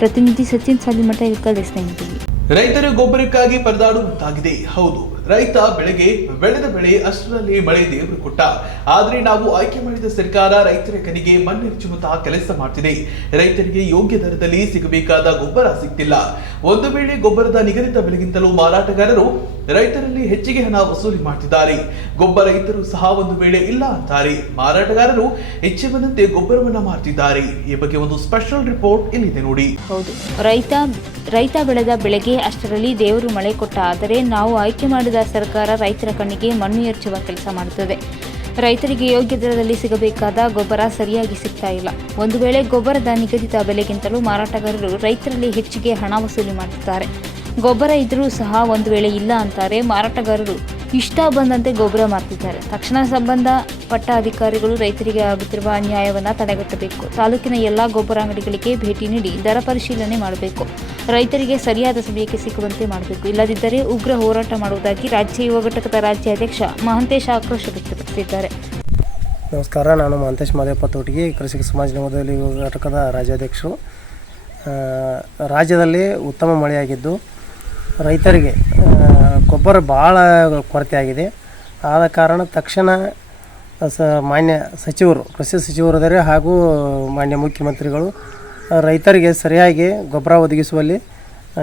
ಪ್ರತಿನಿಧಿ ಸಚಿನ್ ಸಾಲಿಮಠ ಇಳಕಲ್ ಎಸ್9 ಟಿವಿ. ರೈತರು ಗೊಬ್ಬರಕ್ಕಾಗಿ ಪರದಾಡುವಂತಾಗಿದೆ. ಹೌದು, ರೈತ ಬೆಳೆದ ಬೆಳೆ ಅಷ್ಟರಲ್ಲಿ ಮಳೆ ದೇವರು ಕೊಟ್ಟ. ಆದ್ರೆ ನಾವು ಆಯ್ಕೆ ಮಾಡಿದ ಸರ್ಕಾರ ರೈತರ ಕನಿಗೆ ಮಣ್ಣೆರಚುವಂತಹ ಕೆಲಸ ಮಾಡ್ತಿದೆ. ರೈತರಿಗೆ ಯೋಗ್ಯ ದರದಲ್ಲಿ ಸಿಗಬೇಕಾದ ಗೊಬ್ಬರ ಸಿಗ್ತಿಲ್ಲ. ಒಂದು ವೇಳೆ ಗೊಬ್ಬರದ ನಿಗದಿತ ಬೆಲೆಗಿಂತಲೂ ಮಾರಾಟಗಾರರು ರೈತರಲ್ಲಿ ಹೆಚ್ಚಿಗೆ ಹಣ ವಸೂಲಿ ಮಾಡ್ತಿದ್ದಾರೆ. ರೈತರು ಸಹ ಒಂದು ವೇಳೆ ಇಲ್ಲ ಅಂತಾರೆ. ಮಾರಾಟಗಾರರು ಇಚ್ಛೆ ಬಂದಂತೆ ಗೊಬ್ಬರವನ್ನ ಮಾರ್ತಿದ್ದಾರೆ. ಈ ಬಗ್ಗೆ ಒಂದು ಸ್ಪೆಷಲ್ ರಿಪೋರ್ಟ್ ಇಲ್ಲಿದೆ ನೋಡಿ. ಹೌದು, ರೈತ ಬೆಳೆದ ಬೆಳೆಗೆ ಅಷ್ಟರಲ್ಲಿ ದೇವರು ಮಳೆ ಕೊಟ್ಟ. ಆದರೆ ನಾವು ಆಯ್ಕೆ ಮಾಡಿದ ಸರ್ಕಾರ ರೈತರ ಕಣ್ಣಿಗೆ ಮಣ್ಣು ಎರಚುವ ಕೆಲಸ ಮಾಡುತ್ತದೆ. ರೈತರಿಗೆ ಯೋಗ್ಯ ದರದಲ್ಲಿ ಸಿಗಬೇಕಾದ ಗೊಬ್ಬರ ಸರಿಯಾಗಿ ಸಿಗ್ತಾ ಇಲ್ಲ. ಒಂದು ವೇಳೆ ಗೊಬ್ಬರದ ನಿಗದಿತ ಬೆಲೆಗಿಂತಲೂ ಮಾರಾಟಗಾರರು ರೈತರಲ್ಲಿ ಹೆಚ್ಚಿಗೆ ಹಣ ವಸೂಲಿ ಮಾಡುತ್ತಾರೆ. ಗೊಬ್ಬರ ಇದ್ರೂ ಸಹ ಒಂದು ವೇಳೆ ಇಲ್ಲ ಅಂತಾರೆ. ಮಾರಾಟಗಾರರು ಇಷ್ಟ ಬಂದಂತೆ ಗೊಬ್ಬರ ಮಾರ್ತಿದ್ದಾರೆ. ತಕ್ಷಣ ಸಂಬಂಧಪಟ್ಟ ಅಧಿಕಾರಿಗಳು ರೈತರಿಗೆ ಆಗುತ್ತಿರುವ ಅನ್ಯಾಯವನ್ನು ತಡೆಗಟ್ಟಬೇಕು. ತಾಲೂಕಿನ ಎಲ್ಲ ಗೊಬ್ಬರ ಅಂಗಡಿಗಳಿಗೆ ಭೇಟಿ ನೀಡಿ ದರ ಪರಿಶೀಲನೆ ಮಾಡಬೇಕು. ರೈತರಿಗೆ ಸರಿಯಾದ ಸಮಯಕ್ಕೆ ಸಿಗುವಂತೆ ಮಾಡಬೇಕು. ಇಲ್ಲದಿದ್ದರೆ ಉಗ್ರ ಹೋರಾಟ ಮಾಡುವುದಾಗಿ ರಾಜ್ಯ ಯುವ ಘಟಕದ ರಾಜ್ಯಾಧ್ಯಕ್ಷ ಮಹಂತೇಶ್ ಆಕ್ರೋಶ ವ್ಯಕ್ತಪಡಿಸಿದ್ದಾರೆ. ನಮಸ್ಕಾರ, ನಾನು ಮಹಂತೇಶ್ ಮಾದೇವಪ್ಪ ತೋಟಗಿ, ಕೃಷಿಕ ಸಮಾಜ ನವದೆಹಲಿ ಯುವ ಘಟಕದ ರಾಜ್ಯಾಧ್ಯಕ್ಷರು. ರಾಜ್ಯದಲ್ಲಿ ಉತ್ತಮ ಮಳೆಯಾಗಿದ್ದು ರೈತರಿಗೆ ಗೊಬ್ಬರ ಭಾಳ ಕೊರತೆಯಾಗಿದೆ. ಆದ ಕಾರಣ ತಕ್ಷಣ ಮಾನ್ಯ ಸಚಿವರು, ಕೃಷಿ ಸಚಿವರಿದ್ದಾರೆ ಹಾಗೂ ಮಾನ್ಯ ಮುಖ್ಯಮಂತ್ರಿಗಳು ರೈತರಿಗೆ ಸರಿಯಾಗಿ ಗೊಬ್ಬರ ಒದಗಿಸುವಲ್ಲಿ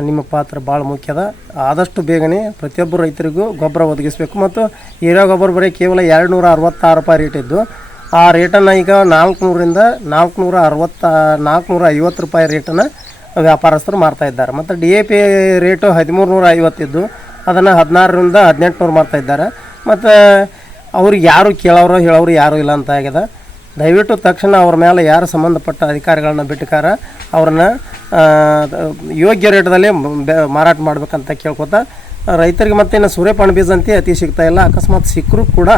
ನಿಮ್ಮ ಪಾತ್ರ ಭಾಳ ಮುಖ್ಯದ. ಆದಷ್ಟು ಬೇಗನೆ ಪ್ರತಿಯೊಬ್ಬರು ರೈತರಿಗೂ ಗೊಬ್ಬರ ಒದಗಿಸಬೇಕು. ಮತ್ತು ಯೂರಿಯಾ ಗೊಬ್ಬರ ಬರೀ ಕೇವಲ 266 ರೂಪಾಯಿ ರೇಟ್ ಇದ್ದು, ಆ ರೇಟನ್ನು ಈಗ 400ರಿಂದ 450 ರೂಪಾಯಿ ರೇಟನ್ನು ವ್ಯಾಪಾರಸ್ಥರು ಮಾರ್ತಾಯಿದ್ದಾರೆ. ಮತ್ತು DAP ರೇಟು 1350 ಇದ್ದು ಅದನ್ನು 16ರಿಂದ 1800 ಮಾರ್ತಾಯಿದ್ದಾರೆ. ಮತ್ತು ಅವ್ರಿಗೆ ಯಾರು ಕೇಳೋರು ಹೇಳೋರು ಯಾರೂ ಇಲ್ಲ ಅಂತ ಆಗಿದೆ. ದಯವಿಟ್ಟು ತಕ್ಷಣ ಅವ್ರ ಮೇಲೆ ಯಾರು ಸಂಬಂಧಪಟ್ಟ ಅಧಿಕಾರಿಗಳನ್ನ ಬಿಟ್ಟುಕಾರ ಅವ್ರನ್ನ ಯೋಗ್ಯ ರೇಟದಲ್ಲಿ ಮಾರಾಟ ಮಾಡ್ಬೇಕಂತ ಕೇಳ್ಕೊತಾ, ರೈತರಿಗೆ ಮತ್ತು ಇನ್ನು ಸೂರ್ಯಪಾನ ಬೀಜ ಅಂತ ಅತಿ ಸಿಗ್ತಾ ಇಲ್ಲ. ಅಕಸ್ಮಾತ್ ಸಿಕ್ಕರೂ ಕೂಡ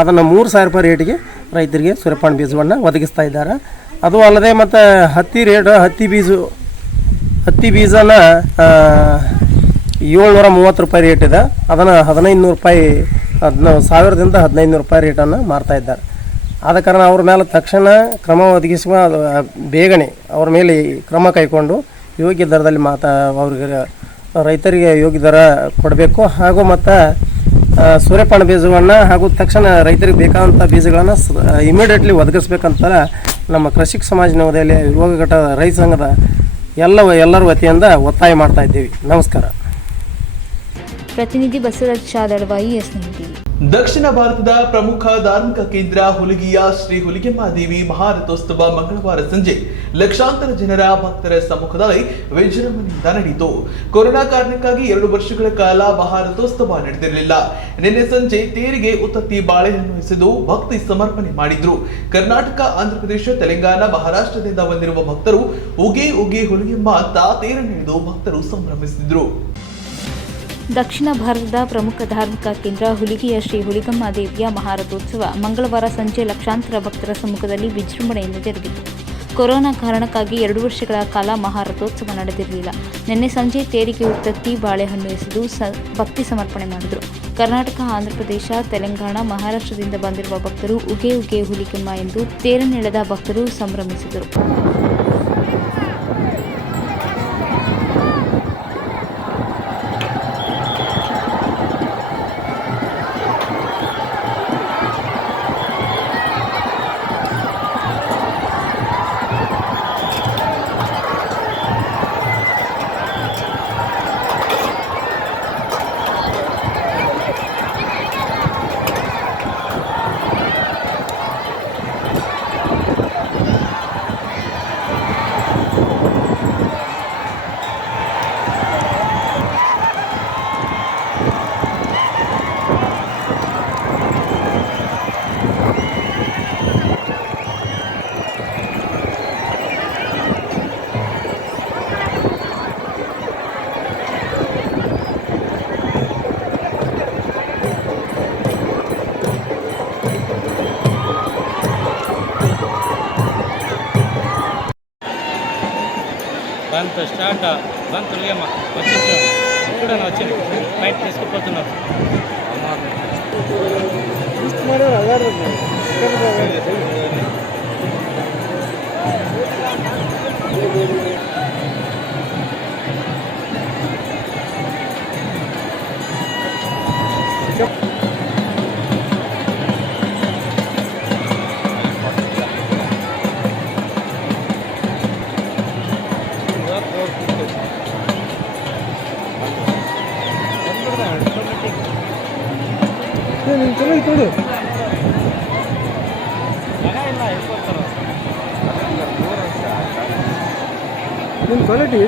ಅದನ್ನು 3000 ರೂಪಾಯಿ ರೇಟಿಗೆ ರೈತರಿಗೆ ಸೂರ್ಯಪಾನ ಬೀಜವನ್ನು ಒದಗಿಸ್ತಾ ಇದ್ದಾರೆ. ಅದು ಅಲ್ಲದೆ ಮತ್ತು ಹತ್ತಿ ಬೀಜನ 730 ರೂಪಾಯಿ ರೇಟ್ ಇದೆ. ಅದನ್ನು 1500 ರೂಪಾಯಿ 1000ದಿಂದ 1500 ರೂಪಾಯಿ ರೇಟನ್ನು ಮಾರ್ತಾ ಇದ್ದಾರೆ. ಆದ ಕಾರಣ ಅವ್ರ ಮೇಲೆ ತಕ್ಷಣ ಕ್ರಮ ಒದಗಿಸುವ, ಬೇಗನೆ ಅವ್ರ ಮೇಲೆ ಕ್ರಮ ಕೈಗೊಂಡು ಯೋಗ್ಯ ದರದಲ್ಲಿ ಅವ್ರಿಗೆ ರೈತರಿಗೆ ಯೋಗ್ಯ ದರ ಕೊಡಬೇಕು. ಹಾಗೂ ಮತ್ತು ಸೂರ್ಯಪಾನ ಬೀಜವನ್ನು ಹಾಗೂ ತಕ್ಷಣ ರೈತರಿಗೆ ಬೇಕಾದಂಥ ಬೀಜಗಳನ್ನು ಇಮಿಡಿಯೇಟ್ಲಿ ಒದಗಿಸ್ಬೇಕಂತ ನಮ್ಮ ಕೃಷಿಕ ಸಮಾಜ ನವದೆಹಲಿ ಯುವ ಘಟಕ ರೈತ ಸಂಘದ ಎಲ್ಲರ ವತಿಯಿಂದ ಒತ್ತಾಯ ಮಾಡ್ತಾ ಇದ್ದೀವಿ. ನಮಸ್ಕಾರ. ಪ್ರತಿನಿಧಿ ಬಸವರಾಜ್ ಶಾದಳವಾಯಿ, ಎಸ್9 ಟಿವಿ. ದಕ್ಷಿಣ ಭಾರತದ ಪ್ರಮುಖ ಧಾರ್ಮಿಕ ಕೇಂದ್ರ ಹುಲಿಗಿಯ ಶ್ರೀ ಹುಲಿಗೆಮ್ಮ ದೇವಿ ಮಹಾರಥೋತ್ಸವ ಮಂಗಳವಾರ ಸಂಜೆ ಲಕ್ಷಾಂತರ ಜನರ ಭಕ್ತರ ಸಮ್ಮುಖದಲ್ಲಿ ವಿಜೃಂಭಣೆಯಿಂದ ನಡೆಯಿತು. ಕೊರೋನಾ ಕಾರಣಕ್ಕಾಗಿ 2 ವರ್ಷಗಳ ಕಾಲ ಮಹಾರಥೋತ್ಸವ ನಡೆದಿರಲಿಲ್ಲ. ನಿನ್ನೆ ಸಂಜೆ ತೇರಿಗೆ ಉತ್ತತ್ತಿ ಬಾಳೆಹಣ್ಣು ಎಸೆದು ಭಕ್ತಿ ಸಮರ್ಪಣೆ ಮಾಡಿದ್ರು. ಕರ್ನಾಟಕ, ಆಂಧ್ರಪ್ರದೇಶ, ತೆಲಂಗಾಣ, ಮಹಾರಾಷ್ಟ್ರದಿಂದ ಬಂದಿರುವ ಭಕ್ತರು ಉಗೆ ಉಗೆ ಹುಲಿಗೆಮ್ಮ ಅಂತ ತೇರನ್ನೆಳೆದು ಭಕ್ತರು ಸಂಭ್ರಮಿಸಿದ್ರು. ದಕ್ಷಿಣ ಭಾರತದ ಪ್ರಮುಖ ಧಾರ್ಮಿಕ ಕೇಂದ್ರ ಹುಲಿಗಿಯ ಶ್ರೀ ಹುಲಿಗಮ್ಮ ದೇವಿಯ ಮಹಾರಥೋತ್ಸವ ಮಂಗಳವಾರ ಸಂಜೆ ಲಕ್ಷಾಂತರ ಭಕ್ತರ ಸಮ್ಮುಖದಲ್ಲಿ ವಿಜೃಂಭಣೆಯಿಂದ ಜರುಗಿತು. ಕೊರೋನಾ ಕಾರಣಕ್ಕಾಗಿ 2 ವರ್ಷಗಳ ಕಾಲ ಮಹಾರಥೋತ್ಸವ ನಡೆದಿರಲಿಲ್ಲ. ನಿನ್ನೆ ಸಂಜೆ ತೇರಿಗೆ ಉತ್ತತ್ತಿ ಬಾಳೆಹಣ್ಣು ಎಸೆದು ಭಕ್ತಿ ಸಮರ್ಪಣೆ ಮಾಡಿದರು. ಕರ್ನಾಟಕ, ಆಂಧ್ರಪ್ರದೇಶ, ತೆಲಂಗಾಣ, ಮಹಾರಾಷ್ಟ್ರದಿಂದ ಬಂದಿರುವ ಭಕ್ತರು ಉಗೆ ಉಗೆ ಹುಲಿಗೆಮ್ಮ ಎಂದು ತೇರನ್ನೆಳೆದ ಭಕ್ತರು ಸಂಭ್ರಮಿಸಿದರು. బంత్ స్టార్ట్ బంత్ లేమా వచ్చి చూడండి వచ్చింది బయట తీసుకుపోతున్నారు ಕ್ವಾಲಿಟಿ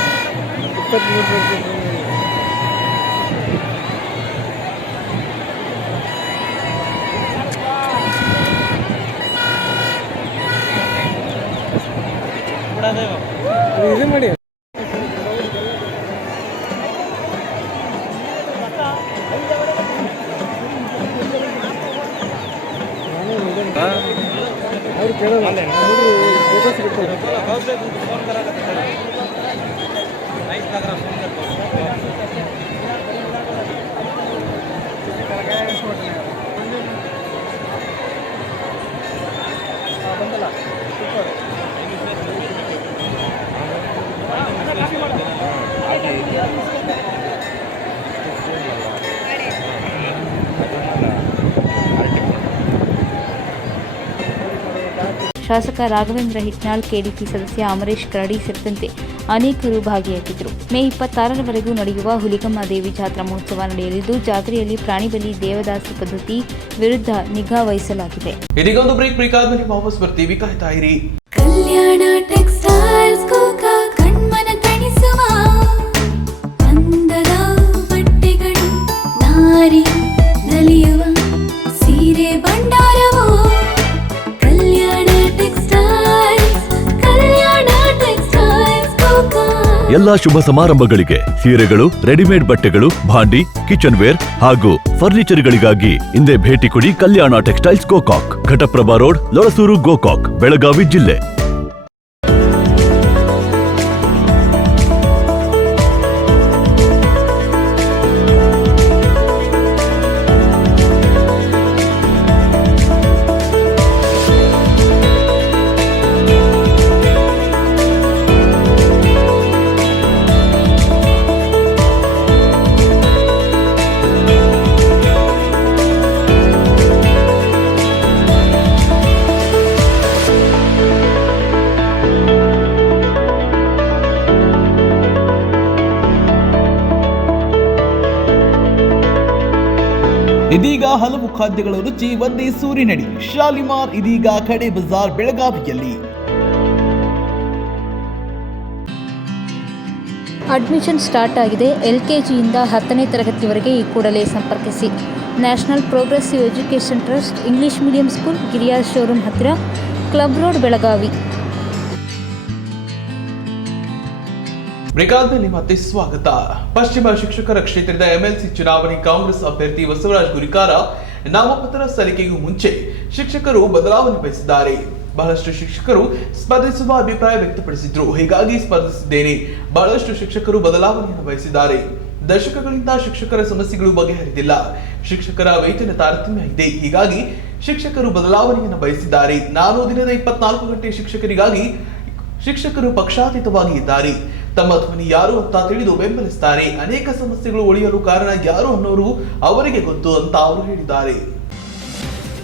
ಇದು ಮಾಡಿ ಅವ್ರು ಕೇಳೋಲ್ಲ ಫೋಟೋಸ್ ಬಿಡ್ತಾರೆ ಶಾಸಕ ರಾಘವೇಂದ್ರ ಹಿಟ್ನಾಳ್, ಕೆಡಿಪಿ ಸದಸ್ಯ ಅಮರೇಶ್ ಕರಡಿ ಸೇರಿದಂತೆ ಅನೇಕರು ಭಾಗಿಯಾಗಿದ್ದರು. ಮೇ 26ರವರೆಗೂ ನಡೆಯುವ ಹುಲಿಕಮ್ಮ ದೇವಿ ಜಾತ್ರಾ ಮಹೋತ್ಸವ ನಡೆಯಲಿದ್ದು, ಜಾತ್ರೆಯಲ್ಲಿ ಪ್ರಾಣಿ ಬಲಿ, ದೇವದಾಸಿ ಪದ್ಧತಿ ವಿರುದ್ಧ ನಿಗಾ ವಹಿಸಲಾಗಿದೆ. ಇದೀಗ ಒಂದು ಬ್ರೇಕ್ ಆದ್ಮೇಲೆ ವಾಪಸ್ ಬರ್ತೀವಿ, ಕಾಯ್ತಾ ಇರಿ. ಕಲ್ಯಾಣ ಟೆಕ್ಸ್ಟೈಲ್ಸ್ ಕೋಕಾ ಕಣ್ಮನ ತಣಿಸುವ ಅಂದದ ಬಟ್ಟೆಗಳು, ನಾರಿ ನಲಿಯುವ ಸೀರೆ ಭಂಡಾರವು ಕಲ್ಯಾಣ ಟೆಕ್ಸ್ಟೈಲ್ಸ್ ಕೋಕಾ. ಎಲ್ಲಾ ಶುಭ ಸಮಾರಂಭಗಳಿಗೆ ಸೀರೆಗಳು, ರೆಡಿಮೇಡ್ ಬಟ್ಟೆಗಳು, ಭಾಂಡಿ, ಕಿಚನ್ ವೇರ್ ಹಾಗೂ ಫರ್ನಿಚರ್ಗಳಿಗಾಗಿ ಹಿಂದೆ ಭೇಟಿ ಕೊಡಿ ಕಲ್ಯಾಣ ಟೆಕ್ಸ್ಟೈಲ್ಸ್ ಗೋಕಾಕ್, ಘಟಪ್ರಭಾ ರೋಡ್, ಲೊರಸೂರು, ಗೋಕಾಕ್, ಬೆಳಗಾವಿ ಜಿಲ್ಲೆ. ಇದೀಗ ಹಲವು ಖಾದ್ಯಗಳ ರುಚಿ ಒಂದೇ ಸೂರಿನಡಿ. ಶಾಲಿಮಾರ್ ಇದೀಗ ಖಡೆ ಬಜಾರ್ ಬೆಳಗಾವಿಯಲ್ಲಿ. ಅಡ್ಮಿಷನ್ ಸ್ಟಾರ್ಟ್ ಆಗಿದೆ. LKGಯಿಂದ 10ನೇ ತರಗತಿವರೆಗೆ ಈ ಕೂಡಲೇ ಸಂಪರ್ಕಿಸಿ. National progressive education trust, English medium school, Giriyaj showroom ಹತ್ತಿರ, ಕ್ಲಬ್ ರೋಡ್, ಬೆಳಗಾವಿ. ಬ್ರೇಕಾದ್ಮೇಲೆ ಮತ್ತೆ ಸ್ವಾಗತ. ಪಶ್ಚಿಮ ಶಿಕ್ಷಕರ ಕ್ಷೇತ್ರದ MLC ಚುನಾವಣೆ ಕಾಂಗ್ರೆಸ್ ಅಭ್ಯರ್ಥಿ ಬಸವರಾಜ್ ಗುರಿಕಾರ ನಾಮಪತ್ರ ಸಲ್ಲಿಕೆಗೂ ಮುಂಚೆ ಶಿಕ್ಷಕರು ಬದಲಾವಣೆ ಬಯಸಿದ್ದಾರೆ. ಬಹಳಷ್ಟು ಶಿಕ್ಷಕರು ಸ್ಪರ್ಧಿಸುವ ಅಭಿಪ್ರಾಯ ವ್ಯಕ್ತಪಡಿಸಿದ್ರು. ಹೀಗಾಗಿ ಸ್ಪರ್ಧಿಸಿದ್ದೇನೆ. ಬಹಳಷ್ಟು ಶಿಕ್ಷಕರು ಬದಲಾವಣೆಯನ್ನು ಬಯಸಿದ್ದಾರೆ. ದಶಕಗಳಿಂದ ಶಿಕ್ಷಕರ ಸಮಸ್ಯೆಗಳು ಬಗೆಹರಿದಿಲ್ಲ. ಶಿಕ್ಷಕರ ವೇತನ ತಾರತಮ್ಯ ಇದೆ. ಹೀಗಾಗಿ ಶಿಕ್ಷಕರು ಬದಲಾವಣೆಯನ್ನು ಬಯಸಿದ್ದಾರೆ. ನಾನು ದಿನದ 24 ಗಂಟೆ ಶಿಕ್ಷಕರಿಗಾಗಿ ಶಿಕ್ಷಕರು ಪಕ್ಷಾತೀತವಾಗಿ ಇದ್ದಾರೆ. ತಮ್ಮ ಧ್ವನಿ ಯಾರು ಅಂತ ತಿಳಿದು ಬೆಂಬಲಿಸುತ್ತಾರೆ. ಅನೇಕ ಸಮಸ್ಯೆಗಳು ಉಳಿಯಲು ಕಾರಣ ಯಾರು ಅನ್ನೋರು ಅವರಿಗೆ ಗೊತ್ತು ಅಂತ ಅವರು ಹೇಳಿದ್ದಾರೆ.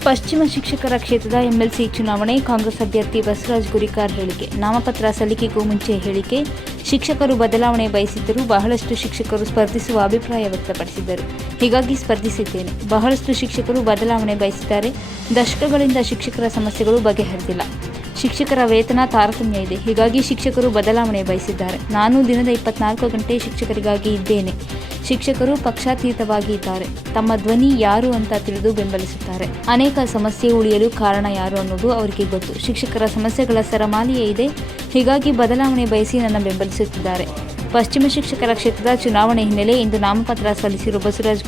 ಪಶ್ಚಿಮ ಶಿಕ್ಷಕರ ಕ್ಷೇತ್ರದ MLC ಚುನಾವಣೆ ಕಾಂಗ್ರೆಸ್ ಅಭ್ಯರ್ಥಿ ಬಸವರಾಜ್ ಗುರಿಕಾರ್ ಹೇಳಿಕೆ. ನಾಮಪತ್ರ ಸಲ್ಲಿಕೆಗೂ ಮುಂಚೆ ಹೇಳಿಕೆ. ಶಿಕ್ಷಕರು ಬದಲಾವಣೆ ಬಯಸಿದ್ದರು. ಬಹಳಷ್ಟು ಶಿಕ್ಷಕರು ಸ್ಪರ್ಧಿಸುವ ಅಭಿಪ್ರಾಯ ವ್ಯಕ್ತಪಡಿಸಿದ್ದರು. ಹೀಗಾಗಿ ಸ್ಪರ್ಧಿಸಿದ್ದೇನೆ. ಬಹಳಷ್ಟು ಶಿಕ್ಷಕರು ಬದಲಾವಣೆ ಬಯಸಿದ್ದಾರೆ. ದಶಕಗಳಿಂದ ಶಿಕ್ಷಕರ ಸಮಸ್ಯೆಗಳು ಬಗೆಹರಿದಿಲ್ಲ. ಶಿಕ್ಷಕರ ವೇತನ ತಾರತಮ್ಯ ಇದೆ. ಹೀಗಾಗಿ ಶಿಕ್ಷಕರು ಬದಲಾವಣೆ ಬಯಸಿದ್ದಾರೆ. ನಾನು ದಿನದ 24 ಗಂಟೆ ಶಿಕ್ಷಕರಿಗಾಗಿ ಇದ್ದೇನೆ. ಶಿಕ್ಷಕರು ಪಕ್ಷಾತೀತವಾಗಿ ಇದ್ದಾರೆ. ತಮ್ಮ ಧ್ವನಿ ಯಾರು ಅಂತ ತಿಳಿದು ಬೆಂಬಲಿಸುತ್ತಾರೆ. ಅನೇಕ ಸಮಸ್ಯೆ ಉಳಿಯಲು ಕಾರಣ ಯಾರು ಅನ್ನೋದು ಅವರಿಗೆ ಗೊತ್ತು. ಶಿಕ್ಷಕರ ಸಮಸ್ಯೆಗಳ ಸರಮಾಲೆಯೇ ಇದೆ. ಹೀಗಾಗಿ ಬದಲಾವಣೆ ಬಯಸಿ ನನ್ನ ಬೆಂಬಲಿಸುತ್ತಿದ್ದಾರೆ. ಪಶ್ಚಿಮ ಶಿಕ್ಷಕರ ಕ್ಷೇತ್ರದ ಚುನಾವಣೆ ಹಿನ್ನೆಲೆ ಇಂದು ನಾಮಪತ್ರ ಸಲ್ಲಿಸಿರುವ ಬಸವರಾಜ್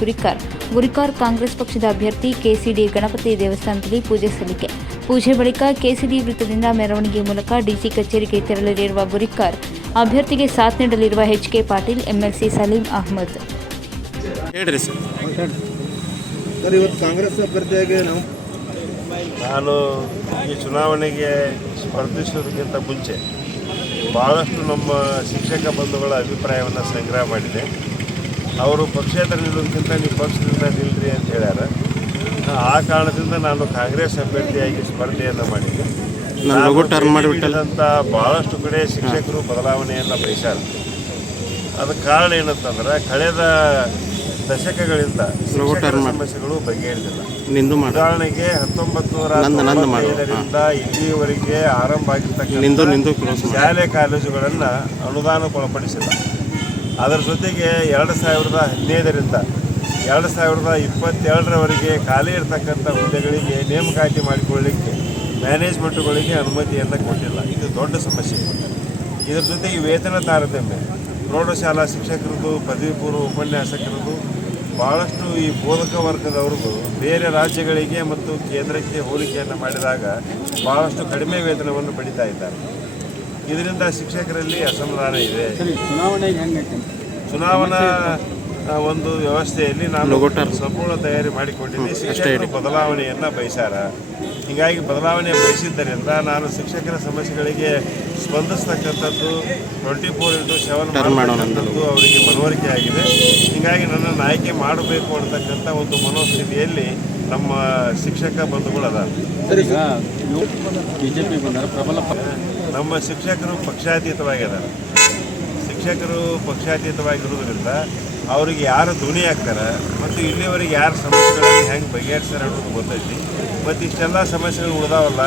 ಗುರಿಕಾರ್ ಕಾಂಗ್ರೆಸ್ ಪಕ್ಷದ ಅಭ್ಯರ್ಥಿ KCD ಗಣಪತಿ ದೇವಸ್ಥಾನದಲ್ಲಿ ಪೂಜೆ ಸಲ್ಲಿಕೆ. ಪೂಜೆ ಬಳಿಕ ಕೆಸಿಡಿ ವೃತ್ತದಿಂದ ಮೆರವಣಿಗೆ ಮೂಲಕ ಡಿಸಿ ಕಚೇರಿಗೆ ತೆರಳಲಿರುವ ಗುರಿಕಾರ್ ಅಭ್ಯರ್ಥಿಗೆ ಸಾಥ್ ನೀಡಲಿರುವ ಎಚ್.ಕೆ. ಪಾಟೀಲ್, ಎಂಎಲ್ಸಿ ಸಲೀಂ ಅಹ್ಮದ್. ಹೇಳ್ರಿ ಸರ್. ಇವತ್ತು ಕಾಂಗ್ರೆಸ್ ಅಭ್ಯರ್ಥಿಯಾಗಿ ನಾನು ಈ ಚುನಾವಣೆಗೆ ಸ್ಪರ್ಧಿಸೋದಕ್ಕಿಂತ ಮುಂಚೆ ಭಾಳಷ್ಟು ನಮ್ಮ ಶಿಕ್ಷಕ ಬಂಧುಗಳ ಅಭಿಪ್ರಾಯವನ್ನು ಸಂಗ್ರಹ ಮಾಡಿದೆ. ಅವರು ಪಕ್ಷೇತರ ನಿಲ್ಲೋದಕ್ಕಿಂತ ನೀವು ಪಕ್ಷದಿಂದ ನಿಲ್ರಿ ಅಂತ ಹೇಳ್ಯಾರ. ಆ ಕಾರಣದಿಂದ ನಾನು ಕಾಂಗ್ರೆಸ್ ಅಭ್ಯರ್ಥಿಯಾಗಿ ಸ್ಪರ್ಧೆಯನ್ನು ಮಾಡಿದ್ದೆ. ಮಾಡಿಬಿಟ್ಟಂಥ ಭಾಳಷ್ಟು ಕಡೆ ಶಿಕ್ಷಕರು ಬದಲಾವಣೆಯನ್ನು ಬಯಸ್ಯಾರ. ಅದಕ್ಕೆ ಕಾರಣ ಏನಂತಂದ್ರೆ ಕಳೆದ ದಶಕಗಳಿಂದ ಶಿಕ್ಷಕರ ಸಮಸ್ಯೆಗಳು ಬಗೆಹರಿದಿಲ್ಲ. ಉದಾಹರಣೆಗೆ 1995ರಿಂದ ಇಲ್ಲಿಯವರೆಗೆ ಆರಂಭ ಆಗಿರ್ತಕ್ಕಂಥ ಶಾಲೆ ಕಾಲೇಜುಗಳನ್ನು ಅನುದಾನಕ್ಕೊಳಪಡಿಸಿಲ್ಲ. ಅದರ ಜೊತೆಗೆ 2015ರಿಂದ 2022ರವರೆಗೆ ಖಾಲಿ ಇರತಕ್ಕಂಥ ಹುದ್ದೆಗಳಿಗೆ ನೇಮಕಾತಿ ಮಾಡಿಕೊಳ್ಳಲಿಕ್ಕೆ ಮ್ಯಾನೇಜ್ಮೆಂಟುಗಳಿಗೆ ಅನುಮತಿಯನ್ನು ಕೊಟ್ಟಿಲ್ಲ. ಇದು ದೊಡ್ಡ ಸಮಸ್ಯೆ. ಇದರ ಜೊತೆಗೆ ವೇತನ ತಾರತಮ್ಯ, ಪ್ರೌಢಶಾಲಾ ಶಿಕ್ಷಕರದ್ದು, ಪದವಿ ಪೂರ್ವ ಉಪನ್ಯಾಸಕರದ್ದು, ಭಾಳಷ್ಟು ಈ ಬೋಧಕ ವರ್ಗದವ್ರದ್ದು ಬೇರೆ ರಾಜ್ಯಗಳಿಗೆ ಮತ್ತು ಕೇಂದ್ರಕ್ಕೆ ಹೋಲಿಕೆಯನ್ನು ಮಾಡಿದಾಗ ಭಾಳಷ್ಟು ಕಡಿಮೆ ವೇತನವನ್ನು ಪಡಿತಾ ಇದ್ದಾರೆ. ಇದರಿಂದ ಶಿಕ್ಷಕರಲ್ಲಿ ಅಸಮಾಧಾನ ಇದೆ. ಚುನಾವಣಾ ಒಂದು ವ್ಯವಸ್ಥೆಯಲ್ಲಿ ನಾನು ಸಂಪೂರ್ಣ ತಯಾರಿ ಮಾಡಿಕೊಂಡಿದ್ದೆ. ಶಿಕ್ಷಕರು ಬದಲಾವಣೆಯನ್ನು ಬಯಸ್ಯಾರ. ಹೀಗಾಗಿ ಬದಲಾವಣೆ ಬಯಸಿದ್ದರಿಂದ ನಾನು ಶಿಕ್ಷಕರ ಸಮಸ್ಯೆಗಳಿಗೆ ಸ್ಪಂದಿಸ್ತಕ್ಕಂಥದ್ದು 24/7 ಮಾಡುವಂಥದ್ದು ಅವರಿಗೆ ಮನವರಿಕೆ ಆಗಿದೆ. ಹೀಗಾಗಿ ನನ್ನನ್ನು ಆಯ್ಕೆ ಮಾಡಬೇಕು ಅನ್ನತಕ್ಕಂಥ ಒಂದು ಮನೋಸ್ಥಿತಿಯಲ್ಲಿ ನಮ್ಮ ಶಿಕ್ಷಕ ಬಂಧುಗಳದ. ನಮ್ಮ ಶಿಕ್ಷಕರು ಪಕ್ಷಾತೀತವಾಗಿದ್ದಾರೆ. ಶಿಕ್ಷಕರು ಪಕ್ಷಾತೀತವಾಗಿರೋದ್ರಿಂದ ಅವರಿಗೆ ಯಾರು ಧ್ವನಿ ಆಗ್ತಾರೆ ಮತ್ತು ಇಲ್ಲಿವರೆಗೆ ಯಾರು ಸಮಸ್ಯೆಗಳನ್ನು ಹೆಂಗೆ ಬಗೆಹರಿಸ್ತಾರೆ ಅನ್ನೋದು ಗೊತ್ತೈತಿ. ಮತ್ತು ಇಷ್ಟೆಲ್ಲ ಸಮಸ್ಯೆಗಳು ಉಳಿದಾವಲ್ಲ,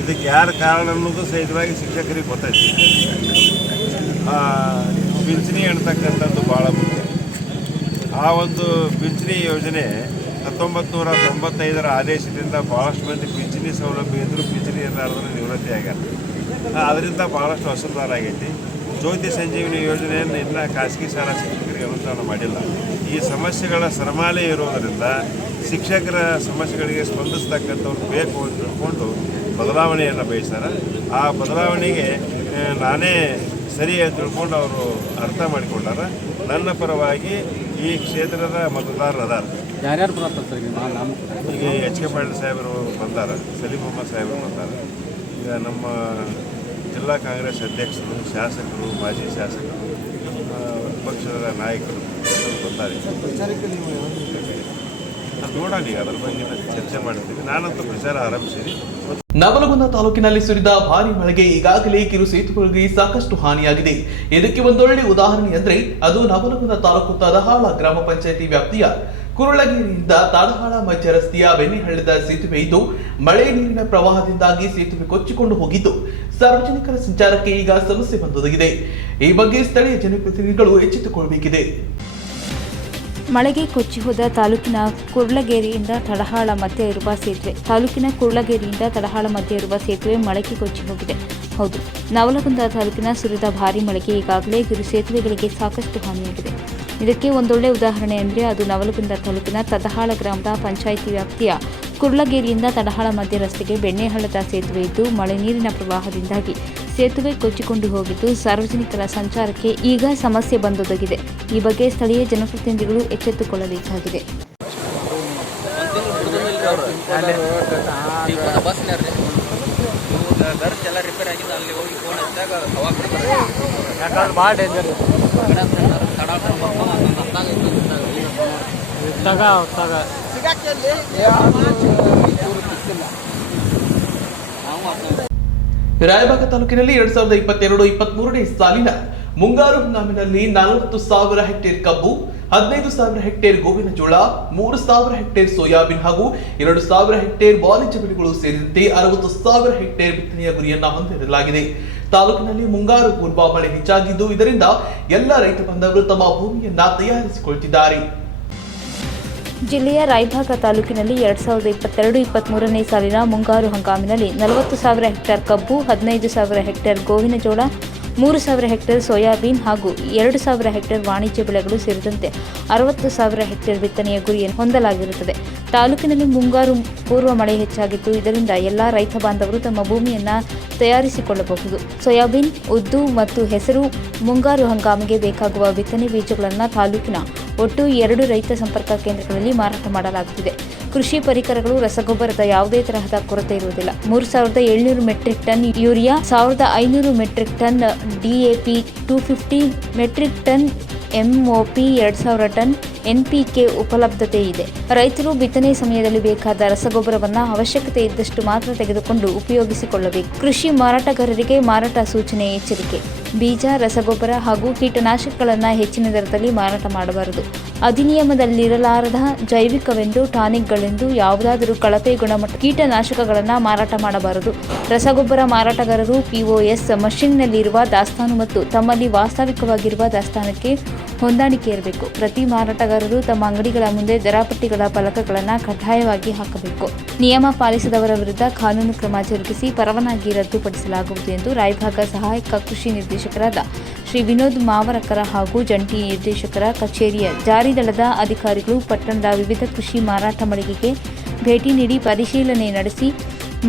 ಇದಕ್ಕೆ ಯಾರು ಕಾರಣ ಅನ್ನೋದು ಸಹಿತವಾಗಿ ಶಿಕ್ಷಕರಿಗೆ ಗೊತ್ತೈತಿ. ಪಿಂಚಣಿ ಅನ್ನತಕ್ಕಂಥದ್ದು ಭಾಳ ಮುಖ್ಯ. ಆ ಒಂದು ಪಿಂಚಣಿ ಯೋಜನೆ 1995ರ ಆದೇಶದಿಂದ ಭಾಳಷ್ಟು ಮಂದಿ ಪಿಂಚಣಿ ಸೌಲಭ್ಯ ಇದ್ದರೂ ಪಿಂಚಣಿ ಇರಲಾರ್ದ್ರೆ ನಿವೃತ್ತಿ ಆಗ್ಯಾರ. ಅದರಿಂದ ಭಾಳಷ್ಟು ಅಸಮಾಧಾನ ಆಗೈತಿ. ಜ್ಯೋತಿ ಸಂಜೀವಿನಿ ಯೋಜನೆಯನ್ನು ಇನ್ನೂ ಖಾಸಗಿ ಶಾಲಾ ಶಿಕ್ಷಕರಿಗೆ ಅನುಷ್ಠಾನ ಮಾಡಿಲ್ಲ. ಈ ಸಮಸ್ಯೆಗಳ ಸರಮಾಲೆ ಇರೋದರಿಂದ ಶಿಕ್ಷಕರ ಸಮಸ್ಯೆಗಳಿಗೆ ಸ್ಪಂದಿಸ್ತಕ್ಕಂಥವ್ರು ಬೇಕು ಅಂತ ತಿಳ್ಕೊಂಡು ಬದಲಾವಣೆಯನ್ನು ಬಯಸ್ತಾರೆ. ಆ ಬದಲಾವಣೆಗೆ ನಾನೇ ಸರಿ ಅಂತ ತಿಳ್ಕೊಂಡು ಅವರು ಅರ್ಥ ಮಾಡಿಕೊಂಡಾರ. ನನ್ನ ಪರವಾಗಿ ಈ ಕ್ಷೇತ್ರದ ಮತದಾರರು ಅದಾರ. ಯಾರ್ಯಾರು ಬರ್ತಾರೆ? ಈಗ ಎಚ್.ಕೆ. ಪಾಟೀಲ್ ಸಾಹೇಬರು ಬಂದಾರ, ಸಲೀಂ ಅಹ್ಮದ್ ಸಾಹೇಬರು ಬಂದಾರ. ಈಗ ನಮ್ಮ ಜಿಲ್ಲಾ ಕಾಂಗ್ರೆಸ್ ಅಧ್ಯಕ್ಷರು, ಶಾಸಕರು, ಮಾಜಿ ಶಾಸಕರು, ಪಕ್ಷದ ನಾಯಕರು ಎಲ್ಲರೂ ಬಂದ್ದಾರೆ. ನೋಡೋಣ, ಈಗ ಅದರ ಬಗ್ಗೆ ಚರ್ಚೆ ಮಾಡ್ತೀವಿ. ನಾನಂತೂ ಪ್ರಚಾರ ಆರಂಭಿಸಿದೆ. ನವಲಗುಂದ ತಾಲೂಕಿನಲ್ಲಿ ಸುರಿದ ಭಾರಿ ಮಳೆಗೆ ಈಗಾಗಲೇ ಕಿರು ಸೇತುವೆಗಳಿಗೆ ಸಾಕಷ್ಟು ಹಾನಿಯಾಗಿದೆ. ಇದಕ್ಕೆ ಒಂದೊಳ್ಳೆ ಉದಾಹರಣೆ ಅಂದ್ರೆ ಅದು ನವಲಗುಂದ ತಾಲೂಕು ತದಹಾಳ ಗ್ರಾಮ ಪಂಚಾಯಿತಿ ವ್ಯಾಪ್ತಿಯ ಕುರುಳಗೇರಿಯಿಂದ ತಡಹಾಳ ಮಧ್ಯ ರಸ್ತೆಯ ಬೆನ್ನಿಹಳ್ಳದ ಸೇತುವೆ ಇದ್ದು, ಮಳೆ ನೀರಿನ ಪ್ರವಾಹದಿಂದಾಗಿ ಸೇತುವೆ ಕೊಚ್ಚಿಕೊಂಡು ಹೋಗಿದ್ದು ಸಾರ್ವಜನಿಕರ ಸಂಚಾರಕ್ಕೆ ಈಗ ಸಮಸ್ಯೆ ಬಂದೊದಗಿದೆ. ಈ ಬಗ್ಗೆ ಸ್ಥಳೀಯ ಜನಪ್ರತಿನಿಧಿಗಳು ಎಚ್ಚೆತ್ತುಕೊಳ್ಳಬೇಕಿದೆ. ಮಳೆಗೆ ಕೊಚ್ಚಿ ಹೋದ ತಾಲೂಕಿನ ಕುರ್ಲಗೇರಿಯಿಂದ ತಡಹಾಳ ಮಧ್ಯೆ ಇರುವ ಸೇತುವೆ. ತಾಲೂಕಿನ ಕುರ್ಲಗೇರಿಯಿಂದ ತಡಹಾಳ ಮಧ್ಯೆ ಇರುವ ಸೇತುವೆ ಮಳೆಗೆ ಕೊಚ್ಚಿ ಹೋಗಿದೆ. ಹೌದು, ನವಲಗುಂದ ತಾಲೂಕಿನ ಸುರಿದ ಭಾರೀ ಮಳೆಗೆ ಈಗಾಗಲೇ ಕಿರು ಸೇತುವೆಗಳಿಗೆ ಸಾಕಷ್ಟು ಹಾನಿಯಾಗಿದೆ. ಇದಕ್ಕೆ ಒಂದೊಳ್ಳೆ ಉದಾಹರಣೆ ಅಂದರೆ ಅದು ನವಲಗುಂದ ತಾಲೂಕಿನ ತದಹಾಳ ಗ್ರಾಮದ ಪಂಚಾಯಿತಿ ವ್ಯಾಪ್ತಿಯ ಕುರ್ಲಗೇರಿಯಿಂದ ತಡಹಾಳ ಮಧ್ಯ ರಸ್ತೆಗೆ ಬೆಣ್ಣೆಹಳ್ಳದ ಸೇತುವೆ ಇದ್ದು, ಮಳೆ ನೀರಿನ ಪ್ರವಾಹದಿಂದಾಗಿ ಸೇತುವೆ ಕೊಚ್ಚಿಕೊಂಡು ಹೋಗಿದ್ದು ಸಾರ್ವಜನಿಕರ ಸಂಚಾರಕ್ಕೆ ಈಗ ಸಮಸ್ಯೆ ಬಂದೊದಗಿದೆ. ಈ ಬಗ್ಗೆ ಸ್ಥಳೀಯ ಜನಪ್ರತಿನಿಧಿಗಳು ಎಚ್ಚೆತ್ತುಕೊಳ್ಳಬೇಕಾಗಿದೆ. ರಾಯಬಾಗ ತಾಲೂಕಿನಲ್ಲಿ 2022-23ನೇ ಸಾಲಿನ ಮುಂಗಾರು ಹಂಗಾಮಿನಲ್ಲಿ 40,000 ಹೆಕ್ಟೇರ್ ಕಬ್ಬು, 15,000 ಹೆಕ್ಟೇರ್ ಗೋವಿನ ಜೋಳ, 3,000 ಹೆಕ್ಟೇರ್ ಸೋಯಾಬೀನ್ ಹಾಗೂ 2,000 ಹೆಕ್ಟೇರ್ ವಾಣಿಜ್ಯ ಬೆಳೆಗಳು ಸೇರಿದಂತೆ 60,000 ಹೆಕ್ಟೇರ್ ಬಿತ್ತನೆಯ ಗುರಿಯನ್ನ ಹೊಂದಿರಲಾಗಿದೆ. ತಾಲೂಕಿನಲ್ಲಿ ಮುಂಗಾರು ಪೂರ್ವ ಮಳೆ ಹೆಚ್ಚಾಗಿದ್ದು, ಇದರಿಂದ ಎಲ್ಲ ರೈತ ಬಾಂಧವರು ತಮ್ಮ ಭೂಮಿಯನ್ನ ತಯಾರಿಸಿಕೊಳ್ತಿದ್ದಾರೆ. ಜಿಲ್ಲೆಯ ರಾಯಭಾಗ ತಾಲೂಕಿನಲ್ಲಿ 2022-23ನೇ ಸಾಲಿನ ಮುಂಗಾರು ಹಂಗಾಮಿನಲ್ಲಿ 40,000 ಹೆಕ್ಟೇರ್ ಕಬ್ಬು, 15,000 ಹೆಕ್ಟೇರ್ ಗೋವಿನ ಜೋಳ, 3,000 ಹೆಕ್ಟೇರ್ ಸೋಯಾಬೀನ್ ಹಾಗೂ 2,000 ಹೆಕ್ಟೇರ್ ವಾಣಿಜ್ಯ ಬೆಳೆಗಳು ಸೇರಿದಂತೆ 60,000 ಹೆಕ್ಟೇರ್ ಬಿತ್ತನೆಯ ಗುರಿಯನ್ನು ಹೊಂದಲಾಗಿರುತ್ತದೆ. ತಾಲೂಕಿನಲ್ಲಿ ಮುಂಗಾರು ಪೂರ್ವ ಮಳೆ ಹೆಚ್ಚಾಗಿದ್ದು, ಇದರಿಂದ ಎಲ್ಲ ರೈತ ಬಾಂಧವರು ತಮ್ಮ ಭೂಮಿಯನ್ನು ತಯಾರಿಸಿಕೊಳ್ಳಬಹುದು. ಸೋಯಾಬೀನ್, ಉದ್ದು ಮತ್ತು ಹೆಸರು ಮುಂಗಾರು ಹಂಗಾಮಿಗೆ ಬೇಕಾಗುವ ಬಿತ್ತನೆ ಬೀಜಗಳನ್ನು ತಾಲೂಕಿನ ಒಟ್ಟು 2 ರೈತ ಸಂಪರ್ಕ ಕೇಂದ್ರಗಳಲ್ಲಿ ಮಾರಾಟ ಮಾಡಲಾಗುತ್ತಿದೆ. ಕೃಷಿ ಪರಿಕರಗಳು, ರಸಗೊಬ್ಬರದ ಯಾವುದೇ ತರಹದ ಕೊರತೆ ಇರುವುದಿಲ್ಲ. 3700 metric ton urea, 1500 metric ton DAP, 250 metric ton MOP, 2000 ton NPK ಉಪಲಬ್ಧತೆ ಇದೆ. ರೈತರು ಬಿತ್ತನೆ ಸಮಯದಲ್ಲಿ ಬೇಕಾದ ರಸಗೊಬ್ಬರವನ್ನು ಅವಶ್ಯಕತೆ ಇದ್ದಷ್ಟು ಮಾತ್ರ ತೆಗೆದುಕೊಂಡು ಉಪಯೋಗಿಸಿಕೊಳ್ಳಬೇಕು. ಕೃಷಿ ಮಾರಾಟಗಾರರಿಗೆ ಮಾರಾಟ ಸೂಚನೆ, ಎಚ್ಚರಿಕೆ: ಬೀಜ, ರಸಗೊಬ್ಬರ ಹಾಗೂ ಕೀಟನಾಶಕಗಳನ್ನು ಹೆಚ್ಚಿನ ದರದಲ್ಲಿ ಮಾರಾಟ ಮಾಡಬಾರದು. ಅಧಿನಿಯಮದಲ್ಲಿರಲಾರದ ಜೈವಿಕವೆಂದು, ಟಾನಿಕ್ಗಳೆಂದು ಯಾವುದಾದರೂ ಕಳಪೆ ಗುಣಮಟ್ಟ ಕೀಟನಾಶಕಗಳನ್ನು ಮಾರಾಟ ಮಾಡಬಾರದು. ರಸಗೊಬ್ಬರ ಮಾರಾಟಗಾರರು POS ಮಷಿನ್ನಲ್ಲಿರುವ ದಾಸ್ತಾನು ಮತ್ತು ತಮ್ಮಲ್ಲಿ ವಾಸ್ತವಿಕವಾಗಿರುವ ದಾಸ್ತಾನಕ್ಕೆ ಹೊಂದಾಣಿಕೆ ಇರಬೇಕು. ಪ್ರತಿ ಮಾರಾಟಗಾರರು ತಮ್ಮ ಅಂಗಡಿಗಳ ಮುಂದೆ ದರಪಟ್ಟಿಗಳ ಫಲಕಗಳನ್ನು ಕಡ್ಡಾಯವಾಗಿ ಹಾಕಬೇಕು. ನಿಯಮ ಪಾಲಿಸದವರ ವಿರುದ್ಧ ಕಾನೂನು ಕ್ರಮ ಜರುಗಿಸಿ ಪರವಾನಗಿ ರದ್ದುಪಡಿಸಲಾಗುವುದು ಎಂದು ರಾಯಭಾಗ ಸಹಾಯಕ ಕೃಷಿ ನಿರ್ದೇಶಕರಾದ ಶ್ರೀ ವಿನೋದ್ ಮಾವರಕರ ಹಾಗೂ ಜಂಟಿ ನಿರ್ದೇಶಕರ ಕಚೇರಿಯ ಜಾರಿ ದಳದ ಅಧಿಕಾರಿಗಳು ಪಟ್ಟಣದ ವಿವಿಧ ಕೃಷಿ ಮಾರಾಟ ಮಳಿಗೆಗೆ ಭೇಟಿ ನೀಡಿ ಪರಿಶೀಲನೆ ನಡೆಸಿ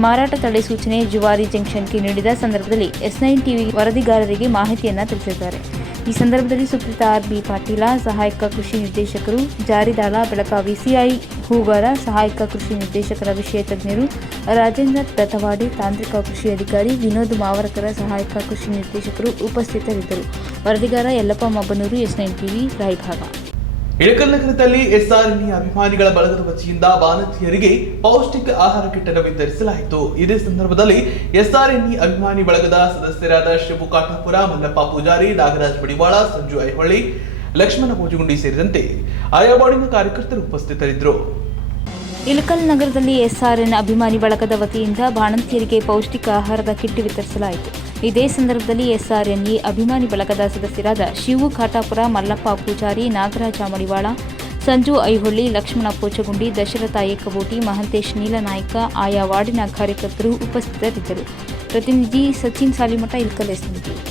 ಮಾರಾಟ ತಡೆ ಸೂಚನೆ ಜುವಾರಿ ಜಂಕ್ಷನ್ಗೆ ನೀಡಿದ ಸಂದರ್ಭದಲ್ಲಿ S9 ಟಿವಿ ವರದಿಗಾರರಿಗೆ ಮಾಹಿತಿಯನ್ನು ತಿಳಿಸಿದ್ದಾರೆ. ಈ ಸಂದರ್ಭದಲ್ಲಿ ಸುಪ್ರೀತಾ RB ಪಾಟೀಲ, ಸಹಾಯಕ ಕೃಷಿ ನಿರ್ದೇಶಕರು, ಜಾರಿದಾಳ ಬೆಳಗಾವಿ CI ಹೂಗಾರ, ಸಹಾಯಕ ಕೃಷಿ ನಿರ್ದೇಶಕರ ವಿಷಯ ತಜ್ಞರು ರಾಜೇಂದ್ರ ದತ್ತವಾಡಿ, ತಾಂತ್ರಿಕ ಕೃಷಿ ಅಧಿಕಾರಿ ವಿನೋದ್ ಮಾವರಕರ, ಸಹಾಯಕ ಕೃಷಿ ನಿರ್ದೇಶಕರು ಉಪಸ್ಥಿತರಿದ್ದರು. ವರದಿಗಾರ ಯಲ್ಲಪ್ಪ ಮಬ್ಬನೂರು, S9 ಟಿವಿ, ರಾಯಭಾಗ. ಇಳಕಲ್ ನಗರದಲ್ಲಿ SRNE ಅಭಿಮಾನಿಗಳ ಬಳಗದ ವತಿಯಿಂದ ಬಾಣಂತಿಯರಿಗೆ ಪೌಷ್ಟಿಕ ಆಹಾರ ಕಿಟ್ಟನ್ನು ವಿತರಿಸಲಾಯಿತು. ಇದೇ ಸಂದರ್ಭದಲ್ಲಿ SRNE ಅಭಿಮಾನಿ ಬಳಗದ ಸದಸ್ಯರಾದ ಶಿವು ಕಾಟಾಪುರ, ಮಲ್ಲಪ್ಪ ಪೂಜಾರಿ, ನಾಗರಾಜ್ ಬಡಿವಾಳ, ಸಂಜು ಐಹೊಳ್ಳಿ, ಲಕ್ಷ್ಮಣ ಭೋಜಗುಂಡಿ ಸೇರಿದಂತೆ ಆಯಾ ವಾರ್ಡಿನ ಕಾರ್ಯಕರ್ತರು ಉಪಸ್ಥಿತರಿದ್ದರು. ಇಳಕಲ್ ನಗರದಲ್ಲಿ SRN ಅಭಿಮಾನಿ ಬಳಗದ ವತಿಯಿಂದ ಬಾಣಂತಿಯರಿಗೆ ಪೌಷ್ಟಿಕ ಆಹಾರದ ಕಿಟ್ ವಿತರಿಸಲಾಯಿತು. ಇದೇ ಸಂದರ್ಭದಲ್ಲಿ SRNE ಅಭಿಮಾನಿ ಬಳಗದ ಸದಸ್ಯರಾದ ಶಿವು ಖಾಟಾಪುರ, ಮಲ್ಲಪ್ಪ ಪೂಜಾರಿ, ನಾಗರಾಜ ಮಡಿವಾಳ, ಸಂಜು ಐಹೊಳ್ಳಿ, ಲಕ್ಷ್ಮಣ ಪೋಚಗುಂಡಿ, ದಶರಥ ಏಕಬೋಟಿ, ಮಹಂತೇಶ್ ನೀಲನಾಯ್ಕ ಆಯಾ ವಾರ್ಡಿನ ಕಾರ್ಯಕರ್ತರು ಉಪಸ್ಥಿತರಿದ್ದರು. ಪ್ರತಿನಿಧಿ ಸಚಿನ್ ಸಾಲಿಮಠ, ಇಳಕಲ್ SN ಟಿವಿ.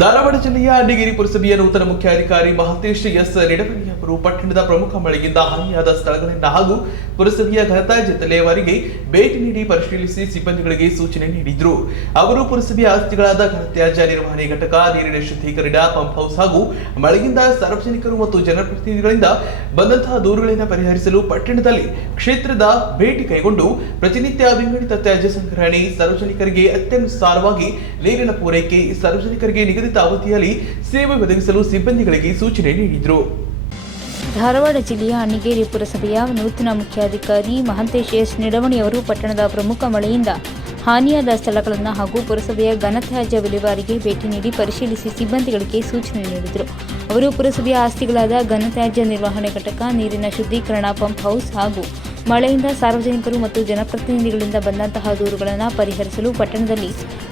ಧಾರವಾಡ ಜಿಲ್ಲೆಯ ಅಣ್ಣಿಗೇರಿ ಪುರಸಭೆಯ ನೂತನ ಮುಖ್ಯಾಧಿಕಾರಿ ಮಹಂತೇಶ್ ಎಸ್ ನಿಡವನಿ ಅವರು ಪಟ್ಟಣದ ಪ್ರಮುಖ ಮಳೆಯಿಂದ ಹಾನಿಯಾದ ಸ್ಥಳಗಳಿಂದ ಹಾಗೂ ಪುರಸಭೆಯ ಘನತ್ಯಾಜ್ಯ ತಲೆಯವರಿಗೆ ಭೇಟಿ ನೀಡಿ ಪರಿಶೀಲಿಸಿ ಸಿಬ್ಬಂದಿಗಳಿಗೆ ಸೂಚನೆ ನೀಡಿದ್ರು. ಅವರು ಪುರಸಭೆಯ ಆಸ್ತಿಗಳಾದ ಘನತ್ಯಾಜ್ಯ ನಿರ್ವಹಣೆ ಘಟಕ, ನೀರಿನ ಶುದ್ಧೀಕರಣ, ಪಂಪ್ ಹೌಸ್ ಹಾಗೂ ಮಳೆಯಿಂದ ಸಾರ್ವಜನಿಕರು ಮತ್ತು ಜನಪ್ರತಿನಿಧಿಗಳಿಂದ ಬಂದಂತಹ ದೂರುಗಳನ್ನು ಪರಿಹರಿಸಲು ಪಟ್ಟಣದಲ್ಲಿ ಕ್ಷೇತ್ರದ ಭೇಟಿ ಕೈಗೊಂಡು ಪ್ರತಿನಿತ್ಯ ವಿಂಗಡಿತ ತ್ಯಾಜ್ಯ ಸಂಗ್ರಹಣೆ, ಸಾರ್ವಜನಿಕರಿಗೆ ಅತ್ಯನುಸಾರವಾಗಿ ನೀರಿನ ಪೂರೈಕೆ, ಸಾರ್ವಜನಿಕರಿಗೆ ನಿಗದಿತ ಅವಧಿಯಲ್ಲಿ ಸೇವೆ ಒದಗಿಸಲು ಸಿಬ್ಬಂದಿಗಳಿಗೆ ಸೂಚನೆ ನೀಡಿದರು. ಧಾರವಾಡ ಜಿಲ್ಲೆಯ ಅಣ್ಣಿಗೇರಿ ಪುರಸಭೆಯ ನೂತನ ಮುಖ್ಯಾಧಿಕಾರಿ ಮಹಂತೇಶ್ ಎಸ್ ನಿಡವಣಿ ಅವರು ಪಟ್ಟಣದ ಪ್ರಮುಖ ಮಳೆಯಿಂದ ಹಾನಿಯಾದ ಸ್ಥಳಗಳನ್ನು ಹಾಗೂ ಪುರಸಭೆಯ ಘನತ್ಯಾಜ್ಯ ವಿಲೇವಾರಿಗೆ ಭೇಟಿ ನೀಡಿ ಪರಿಶೀಲಿಸಿ ಸಿಬ್ಬಂದಿಗಳಿಗೆ ಸೂಚನೆ ನೀಡಿದರು. ಅವರು ಪುರಸಭೆಯ ಆಸ್ತಿಗಳಾದ ಘನತ್ಯಾಜ್ಯ ನಿರ್ವಹಣೆ ಘಟಕ, ನೀರಿನ ಶುದ್ಧೀಕರಣ, ಪಂಪ್ ಹೌಸ್ ಹಾಗೂ ಮಳೆಯಿಂದ ಸಾರ್ವಜನಿಕರು ಮತ್ತು ಜನಪ್ರತಿನಿಧಿಗಳಿಂದ ಬಂದಂತಹ ದೂರುಗಳನ್ನು ಪರಿಹರಿಸಲು ಪಟ್ಟಣದಲ್ಲಿ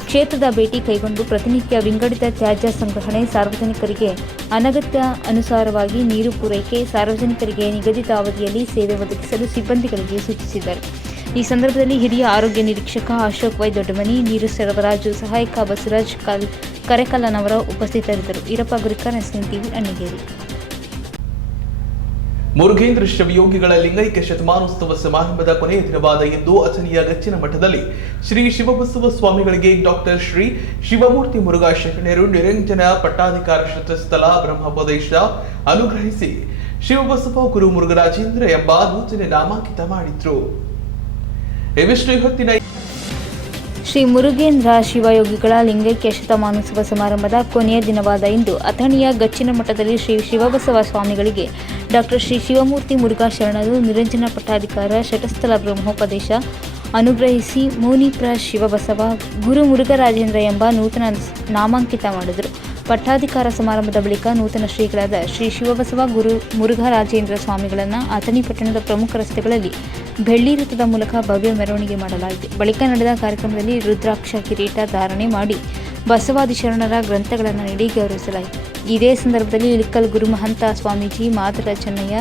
ಕ್ಷೇತ್ರದ ಭೇಟಿ ಕೈಗೊಂಡು ಪ್ರತಿನಿತ್ಯ ವಿಂಗಡಿತ ತ್ಯಾಜ್ಯ ಸಂಗ್ರಹಣೆ, ಸಾರ್ವಜನಿಕರಿಗೆ ಅನಗತ್ಯ ಅನುಸಾರವಾಗಿ ನೀರು ಪೂರೈಕೆ, ಸಾರ್ವಜನಿಕರಿಗೆ ನಿಗದಿತ ಅವಧಿಯಲ್ಲಿ ಸೇವೆ ಒದಗಿಸಲು ಸಿಬ್ಬಂದಿಗಳಿಗೆ ಸೂಚಿಸಿದರು. ಈ ಸಂದರ್ಭದಲ್ಲಿ ಹಿರಿಯ ಆರೋಗ್ಯ ನಿರೀಕ್ಷಕ ಅಶೋಕ್ ವೈ ದೊಡ್ಡಮನಿ, ನೀರು ಸರಬರಾಜು ಸಹಾಯಕ ಬಸವರಾಜ್ ಕರೆಕಲ್ಲನವರ ಉಪಸ್ಥಿತರಿದ್ದರು. Eerappa Gurikar, SN TV, Annigeri. ಮುರುಘೇಂದ್ರ ಶಿವಯೋಗಿಗಳ ಲಿಂಗೈಕ್ಯ ಶತಮಾನೋತ್ಸವ ಸಮಾರಂಭದ ಕೊನೆಯ ದಿನವಾದ ಇಂದು ಅಥಣಿಯ ಗಚ್ಚಿನ ಮಠದಲ್ಲಿ ಶ್ರೀ ಶಿವಬಸವ ಸ್ವಾಮಿಗಳಿಗೆ ಡಾಕ್ಟರ್ ಶ್ರೀ ಶಿವಮೂರ್ತಿ ಮುರುಘಾ ಶರಣರು ನಿರಂಜನ ಪಟ್ಟಾಧಿಕಾರ ಶತಸ್ಥಲ ಬ್ರಹ್ಮೋಪದೇಶ ಅನುಗ್ರಹಿಸಿ ಶಿವಬಸವ ಗುರು ಮುರುಘರಾಜೇಂದ್ರ ಎಂಬ ನೂತನ ನಾಮಾಂಕಿತ ಮಾಡಿದ್ರು. ಇವಿಷ್ಟು ಇವತ್ತಿನ ಶ್ರೀ ಮುರುಘೇಂದ್ರ ಶಿವಯೋಗಿಗಳ ಲಿಂಗೈಕ್ಯ ಶತಮಾನೋತ್ಸವ ಸಮಾರಂಭದ ಕೊನೆಯ ದಿನವಾದ ಇಂದು ಅಥಣಿಯ ಗಚ್ಚಿನ ಮಠದಲ್ಲಿ ಶ್ರೀ ಶಿವಬಸವ ಸ್ವಾಮಿಗಳಿಗೆ ಡಾಕ್ಟರ್ ಶ್ರೀ ಶಿವಮೂರ್ತಿ ಮುರುಘಾ ಶರಣರು ನಿರಂಜನ ಪಟ್ಟಾಧಿಕಾರ ಶತಸ್ಥಲ ಬ್ರಹ್ಮೋಪದೇಶ ಅನುಗ್ರಹಿಸಿ ಮುನಿಪ್ರ ಶಿವಬಸವ ಗುರು ಮುರುಘರಾಜೇಂದ್ರ ಎಂಬ ನೂತನ ನಾಮಾಂಕಿತ ಮಾಡಿದರು. ಪಟ್ಟಾಧಿಕಾರ ಸಮಾರಂಭದ ಬಳಿಕ ನೂತನ ಶ್ರೀಗಳಾದ ಶ್ರೀ ಶಿವಬಸವ ಗುರು ಮುರುಘರಾಜೇಂದ್ರ ಸ್ವಾಮಿಗಳನ್ನು ಅಥಣಿ ಪಟ್ಟಣದ ಪ್ರಮುಖ ರಸ್ತೆಗಳಲ್ಲಿ ಬೆಳ್ಳಿ ರಥದ ಮೂಲಕ ಭವ್ಯ ಮೆರವಣಿಗೆ ಮಾಡಲಾಯಿತು. ಬಳಿಕ ನಡೆದ ಕಾರ್ಯಕ್ರಮದಲ್ಲಿ ರುದ್ರಾಕ್ಷ ಕಿರೀಟ ಧಾರಣೆ ಮಾಡಿ ಬಸವಾದಿ ಶರಣರ ಗ್ರಂಥಗಳನ್ನು ನೀಡಿ ಗೌರವಿಸಲಾಯಿತು. ಇದೇ ಸಂದರ್ಭದಲ್ಲಿ ಇಳಕಲ್ ಗುರುಮಹಂತ ಸ್ವಾಮೀಜಿ, ಮಾದರ ಚೆನ್ನಯ್ಯ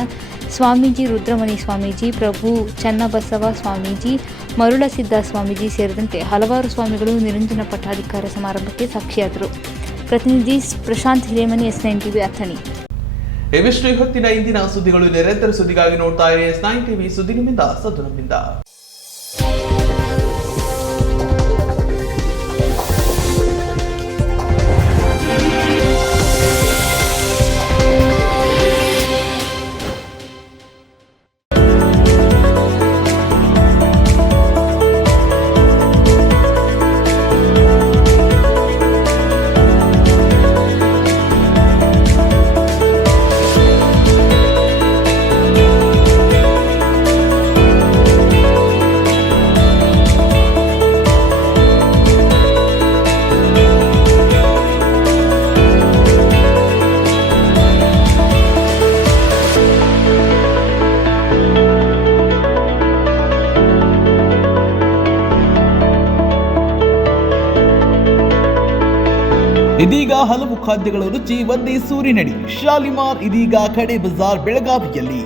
ಸ್ವಾಮೀಜಿ, ರುದ್ರಮಣಿ ಸ್ವಾಮೀಜಿ, ಪ್ರಭು ಚನ್ನಬಸವ ಸ್ವಾಮೀಜಿ, ಮರುಳಸಿದ್ದ ಸ್ವಾಮೀಜಿ ಸೇರಿದಂತೆ ಹಲವಾರು ಸ್ವಾಮಿಗಳು ನಿರಂಜನ ಪಟ್ಟಾಧಿಕಾರ ಸಮಾರಂಭಕ್ಕೆ ಸಾಕ್ಷಿಯಾದರು. ಪ್ರತಿನಿಧಿ ಪ್ರಶಾಂತ್ ಹಿರೇಮನಿ, S9 ಟಿವಿ, ಅಥಣಿ. ಇವಿಷ್ಟು ಇವತ್ತಿನ ಇಂದಿನ ಸುದ್ದಿಗಳು. ನಿರಂತರ ಸುದ್ದಿಗಾಗಿ ನೋಡ್ತಾ ಇರಿ S9 TV. ಸುದ್ದಿ ನಿಮ್ಮಿಂದ, ಸದ್ದು ನಮ್ಮಿಂದ. ಇದೀಗ ಹಲವು ಖಾದ್ಯಗಳ ರುಚಿ ಒಂದೇ ಸೂರಿನಡಿ. ಶಾಲಿಮಾರ್ ಇದೀಗ ಖಡೆ ಬಜಾರ್ ಬೆಳಗಾವಿಯಲ್ಲಿ.